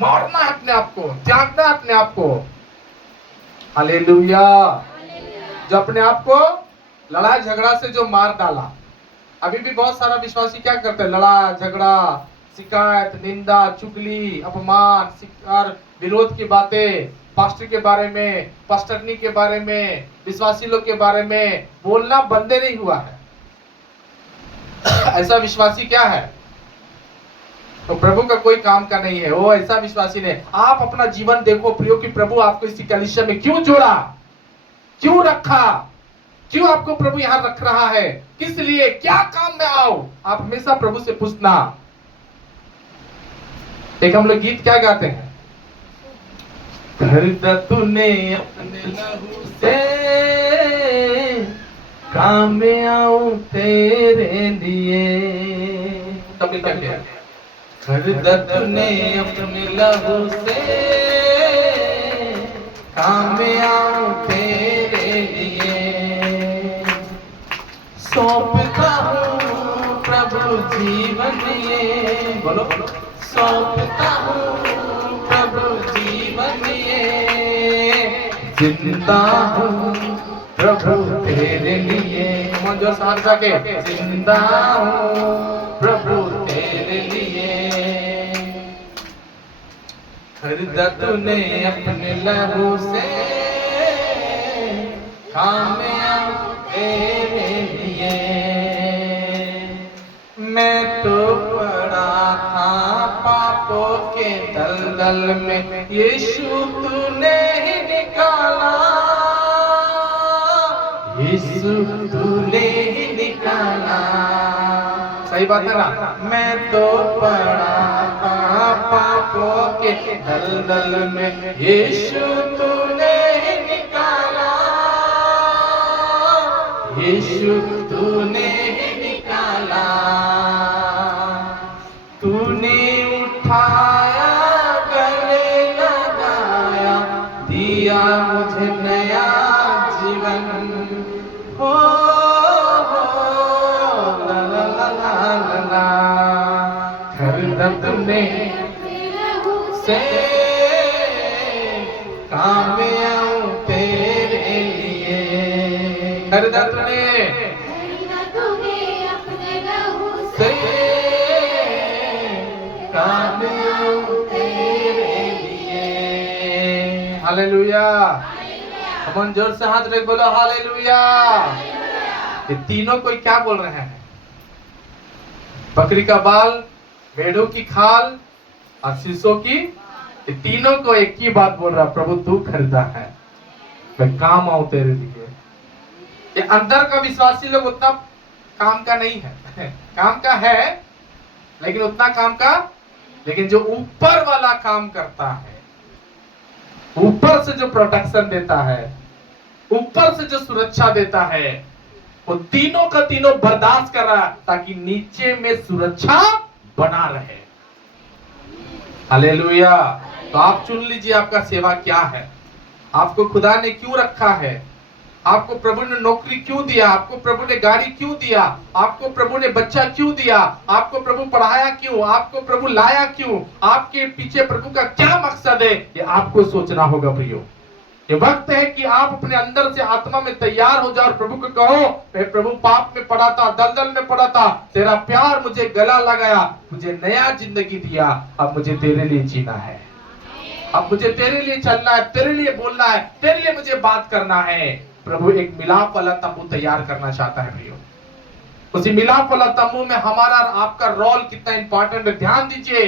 मारना है अपने आप को, त्यागना है अपने आप को। हालेलुया। जो अपने आप को लड़ाई झगड़ा से जो मार डाला। अभी भी बहुत सारा विश्वासी क्या करते हैं? लड़ा झगड़ा, शिकायत, निंदा, चुगली, अपमान, शिकार, विरोध की बातें, पास्टर के बारे में, पास्टरनी के बारे में, विश्वासी लोग के बारे में बोलना बंदे नहीं हुआ है। ऐसा विश्वासी क्या है? तो प्रभु का कोई काम का नहीं है। वो ऐसा विश्वासी नहीं। आप अपना जीवन देखो प्रियो कि प्रभु आपको इस कलीसिया में क्यों जोड़ा, क्यों रखा, क्यों आपको प्रभु यहां रख रहा है, किस लिए, क्या काम में आओ। आप हमेशा प्रभु से पूछना। एक हम लोग गीत क्या गाते हैं? खरीदा तूने अपने लहू से, काम में आऊं तेरे लिए। तब क्या किया? खरीदा तूने अपने लहू से, काम में आऊं तेरे लिए। सौंपता हूँ प्रभु जीवन ये, बोलो बोलो, सौंपता हूँ प्रभु जीवन ये, जिंदा हूँ प्रभु तेरे लिए। मन जो साथ जाके, जिंदा हूँ प्रभु तेरे लिए। खरीदा तूने अपने लहू से, काम में आऊं तेरे लिए। मैं तो पड़ा था पापों के दलदल में, यीशु तूने ही निकाला, यीशु तूने ही निकाला। सही बात है ना? मैं तो पड़ा था पापों के दलदल में, यीशु तूने ही निकाला, यीशु तूने ही निकाला। तूने उठाया, गले लगाया, दिया मुझे नया जीवन। हो ला ला ला ला ला। खरीदा तूने से, काम में आऊं तेरे लिए। खरीदा तूने अपने लहू से, काम में आऊं तेरे लिए। हालेलुया। हम जोर से हाथ रख बोलो हालेलुया। ये तीनों कोई क्या बोल रहे हैं? बकरी का बाल, भेड़ों की खाल और शीशों की, ये तीनों को एक ही बात बोल रहा, प्रभु तू खरीदा है, मैं काम आऊं तेरे लिए। ये अंदर का विश्वासी लोग उतना काम का नहीं है। काम का है लेकिन उतना काम का, लेकिन जो ऊपर वाला काम करता है, ऊपर से जो प्रोटेक्शन देता है, ऊपर से जो सुरक्षा देता है, वो तीनों का तीनों बर्दाश्त कर रहा है ताकि नीचे में सुरक्षा बना रहे। हालेलुया। तो आप चुन लीजिए आपका सेवा क्या है, आपको खुदा ने क्यों रखा है, आपको प्रभु ने नौकरी क्यों दिया, आपको प्रभु ने गाड़ी क्यों दिया, आपको प्रभु ने बच्चा क्यों दिया, आपको प्रभु पढ़ाया क्यों, आपको प्रभु लाया क्यों, आपके पीछे प्रभु का क्या मकसद है, ये आपको सोचना होगा प्रियो। ये वक्त है कि आप अपने अंदर से आत्मा में तैयार हो जाओ और प्रभु को कहो, मैं प्रभु पाप में पड़ा था, दलदल में पड़ा था, तेरा प्यार मुझे गला लगाया, मुझे नया जिंदगी दिया, अब मुझे तेरे लिए जीना है, अब मुझे तेरे लिए चलना है, तेरे लिए बोलना है, तेरे लिए मुझे बात करना है। प्रभु एक मिलाप वाला तंबू तैयार करना चाहता है प्रियो। उसी मिलाप वाला तंबू में हमारा और आपका रोल कितना इंपॉर्टेंट है, ध्यान दीजिए।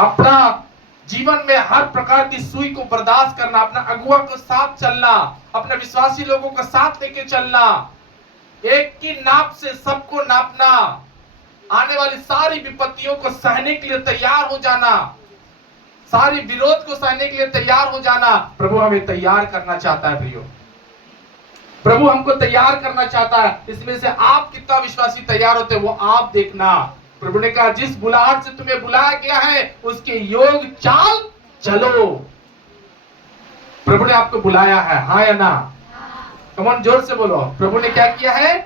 अपना जीवन में हर प्रकार की सुई को बर्दाश्त करना, अपना अगुआ को साथ चलना, अपने विश्वासी लोगों को साथ लेके चलना, एक की नाप से सबको नापना, आने वाली सारी विपत्तियों को सहने के लिए तैयार हो जाना, सारी विरोध को सहने के लिए तैयार हो जाना। प्रभु हमें तैयार करना चाहता है प्रियो, प्रभु हमको तैयार करना चाहता है। इसमें से आप कितना विश्वासी तैयार होते हैं वो आप देखना। प्रभु ने कहा जिस बुलाहट से तुम्हें बुलाया गया है उसके योग चाल चलो। प्रभु ने आपको बुलाया है, हाँ या ना? कमन जोर से बोलो, प्रभु ने क्या किया है?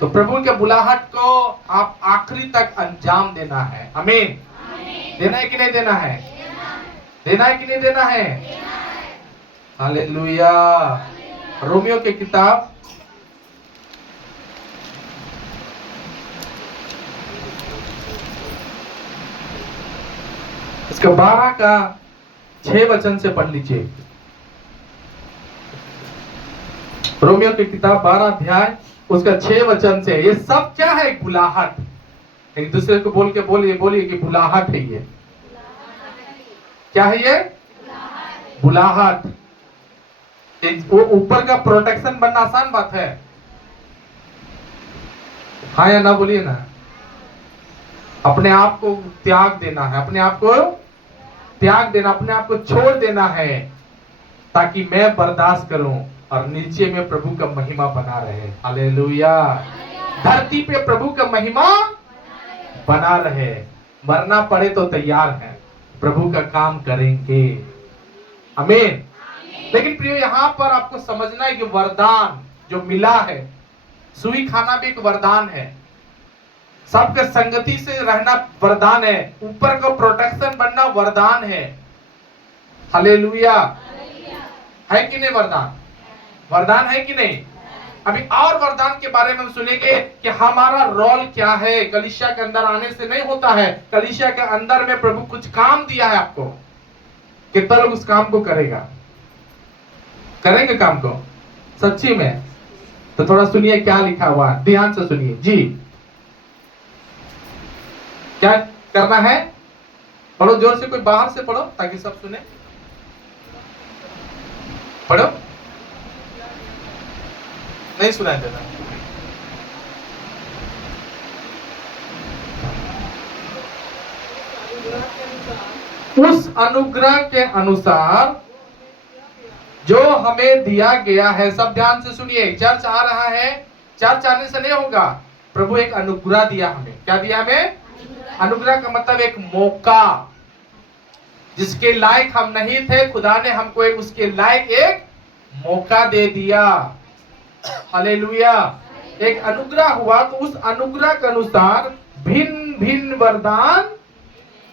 तो प्रभु के बुलाहट को आप आखिरी तक अंजाम देना है। आमीन। देना है कि नहीं देना है? देना है कि नहीं देना है? हालेलुया। रोमियो की किताब इसका 12 का 6 वचन से पढ़ लीजिए। रोमियो की किताब 12 अध्याय उसका 6 वचन से। ये सब क्या है? बुलाहट। एक दूसरे को बोल के बोलिए कि बुलाहट है ये। क्या है ये? बुलाहट। वो ऊपर का प्रोटेक्शन बनना आसान बात है, हाँ या ना? बोलिए ना। अपने आप को त्याग देना है, अपने आप को त्याग देना, अपने आप को छोड़ देना है ताकि मैं बर्दाश्त करूं और नीचे में प्रभु का महिमा बना रहे। हालेलुया। धरती पे प्रभु का महिमा बना रहे। मरना पड़े तो तैयार है, प्रभु का काम करेंगे। आमीन। लेकिन प्रियो यहाँ पर आपको समझना है कि वरदान जो मिला है, सुई खाना भी एक वरदान है, सबके संगति से रहना वरदान है, ऊपर का प्रोटेक्शन बनना वरदान है। हालेलुया। है कि नहीं वरदान? वरदान है कि नहीं? अभी और वरदान के बारे में हम सुनेंगे कि हमारा रोल क्या है। कलीसिया के अंदर आने से नहीं होता है, कलीसिया के अंदर में प्रभु कुछ काम दिया है आपको। कितना लोग उस काम को करेगा? करेंगे काम को सच्ची में? तो थोड़ा सुनिए क्या लिखा हुआ है, ध्यान से सुनिए जी। क्या करना है? पढ़ो जोर से, कोई बाहर से पढ़ो ताकि सब सुने। पढ़ो, नहीं सुनाई देना। उस अनुग्रह के अनुसार जो हमें दिया गया है। सब ध्यान से सुनिए। चर्च आ रहा है, चर्च आने से नहीं होगा। प्रभु एक अनुग्रह दिया हमें। क्या दिया हमें? अनुग्रह का मतलब एक मौका, जिसके लायक हम नहीं थे, खुदा ने हमको एक उसके लायक एक मौका दे दिया। हालेलुया। एक अनुग्रह हुआ, तो उस अनुग्रह के अनुसार भिन्न भिन्न वरदान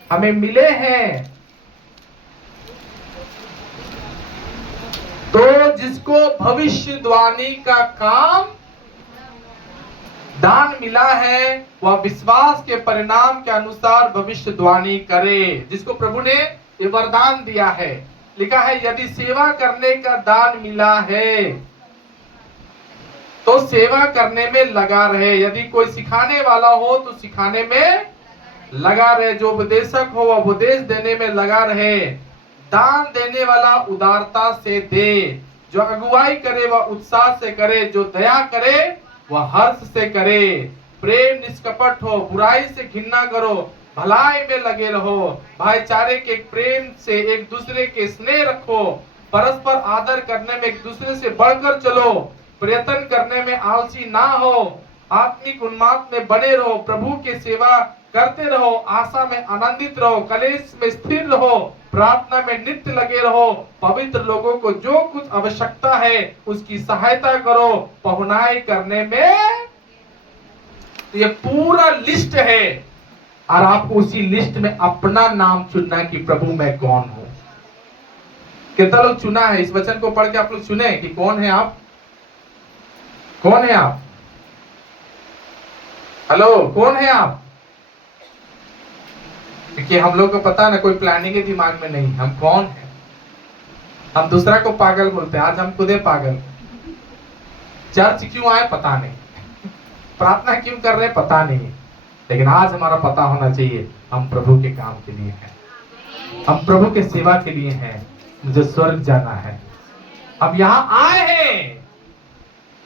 हमें मिले हैं। तो जिसको भविष्यवाणी का काम दान मिला है, वह विश्वास के परिणाम के अनुसार भविष्यवाणी करे। जिसको प्रभु ने ये वरदान दिया है, लिखा है यदि सेवा करने का दान मिला है तो सेवा करने में लगा रहे। यदि कोई सिखाने वाला हो तो सिखाने में लगा रहे। जो उपदेशक हो वह उपदेश देने में लगा रहे। दान देने वाला उदारता से दे। जो अगुवाई करे वह उत्साह से करे। जो दया करे वह हर्ष से करे। प्रेम निष्कपट हो, बुराई से घृणा करो, भलाई में लगे रहो, भाईचारे के प्रेम से एक दूसरे के स्नेह रखो, परस्पर आदर करने में एक दूसरे से बढ़कर चलो, प्रयत्न करने में आलसी ना हो, आत्मिक उन्माद में बने रहो, प्रभु की सेवा करते रहो, आशा में आनंदित रहो, कलेश में स्थिर रहो, प्रार्थना में नित्य लगे रहो, पवित्र लोगों को जो कुछ आवश्यकता है उसकी सहायता करो, पहुनाई करने में। तो ये पूरा लिस्ट है और आपको उसी लिस्ट में अपना नाम चुनना कि प्रभु मैं कौन हूं। कितना लोग चुना है? इस वचन को पढ़ के आप लोग चुने कि कौन है आप? कौन है आप? हेलो, कौन है आप? क्योंकि हम लोग को पता ना, कोई प्लानिंग है दिमाग में नहीं, हम कौन है। हम दूसरा को पागल बोलते हैं, आज हम खुद पागल। चर्च क्यों आए पता नहीं, प्रार्थना क्यों कर रहे पता नहीं, लेकिन आज हमारा पता होना चाहिए हम प्रभु के काम के लिए हैं, हम प्रभु के सेवा के लिए हैं। मुझे स्वर्ग जाना है, अब यहाँ आए हैं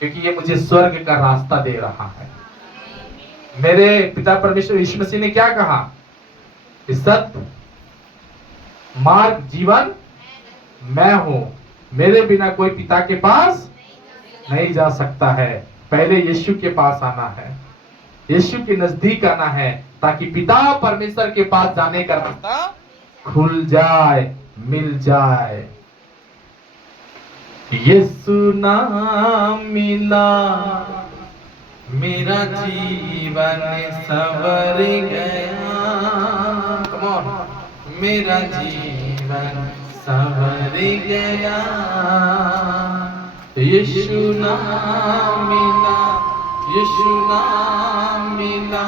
क्योंकि ये मुझे स्वर्ग का रास्ता दे रहा है। मेरे पिता परमेश्वर यीशु मसीह ने क्या कहा? सत्य मार्ग जीवन मैं हूं, मेरे बिना कोई पिता के पास नहीं जा सकता है। पहले यीशु के पास आना है, यीशु के नजदीक आना है, ताकि पिता परमेश्वर के पास जाने का रास्ता खुल जाए, मिल जाए। यीशु नाम मिला, मेरा जीवन संवर गया। कम ऑन, मेरा जीवन संवर गया। यीशु नाम मिला, यीशु नाम मिला,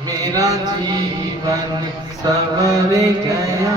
मेरा जीवन संवर गया।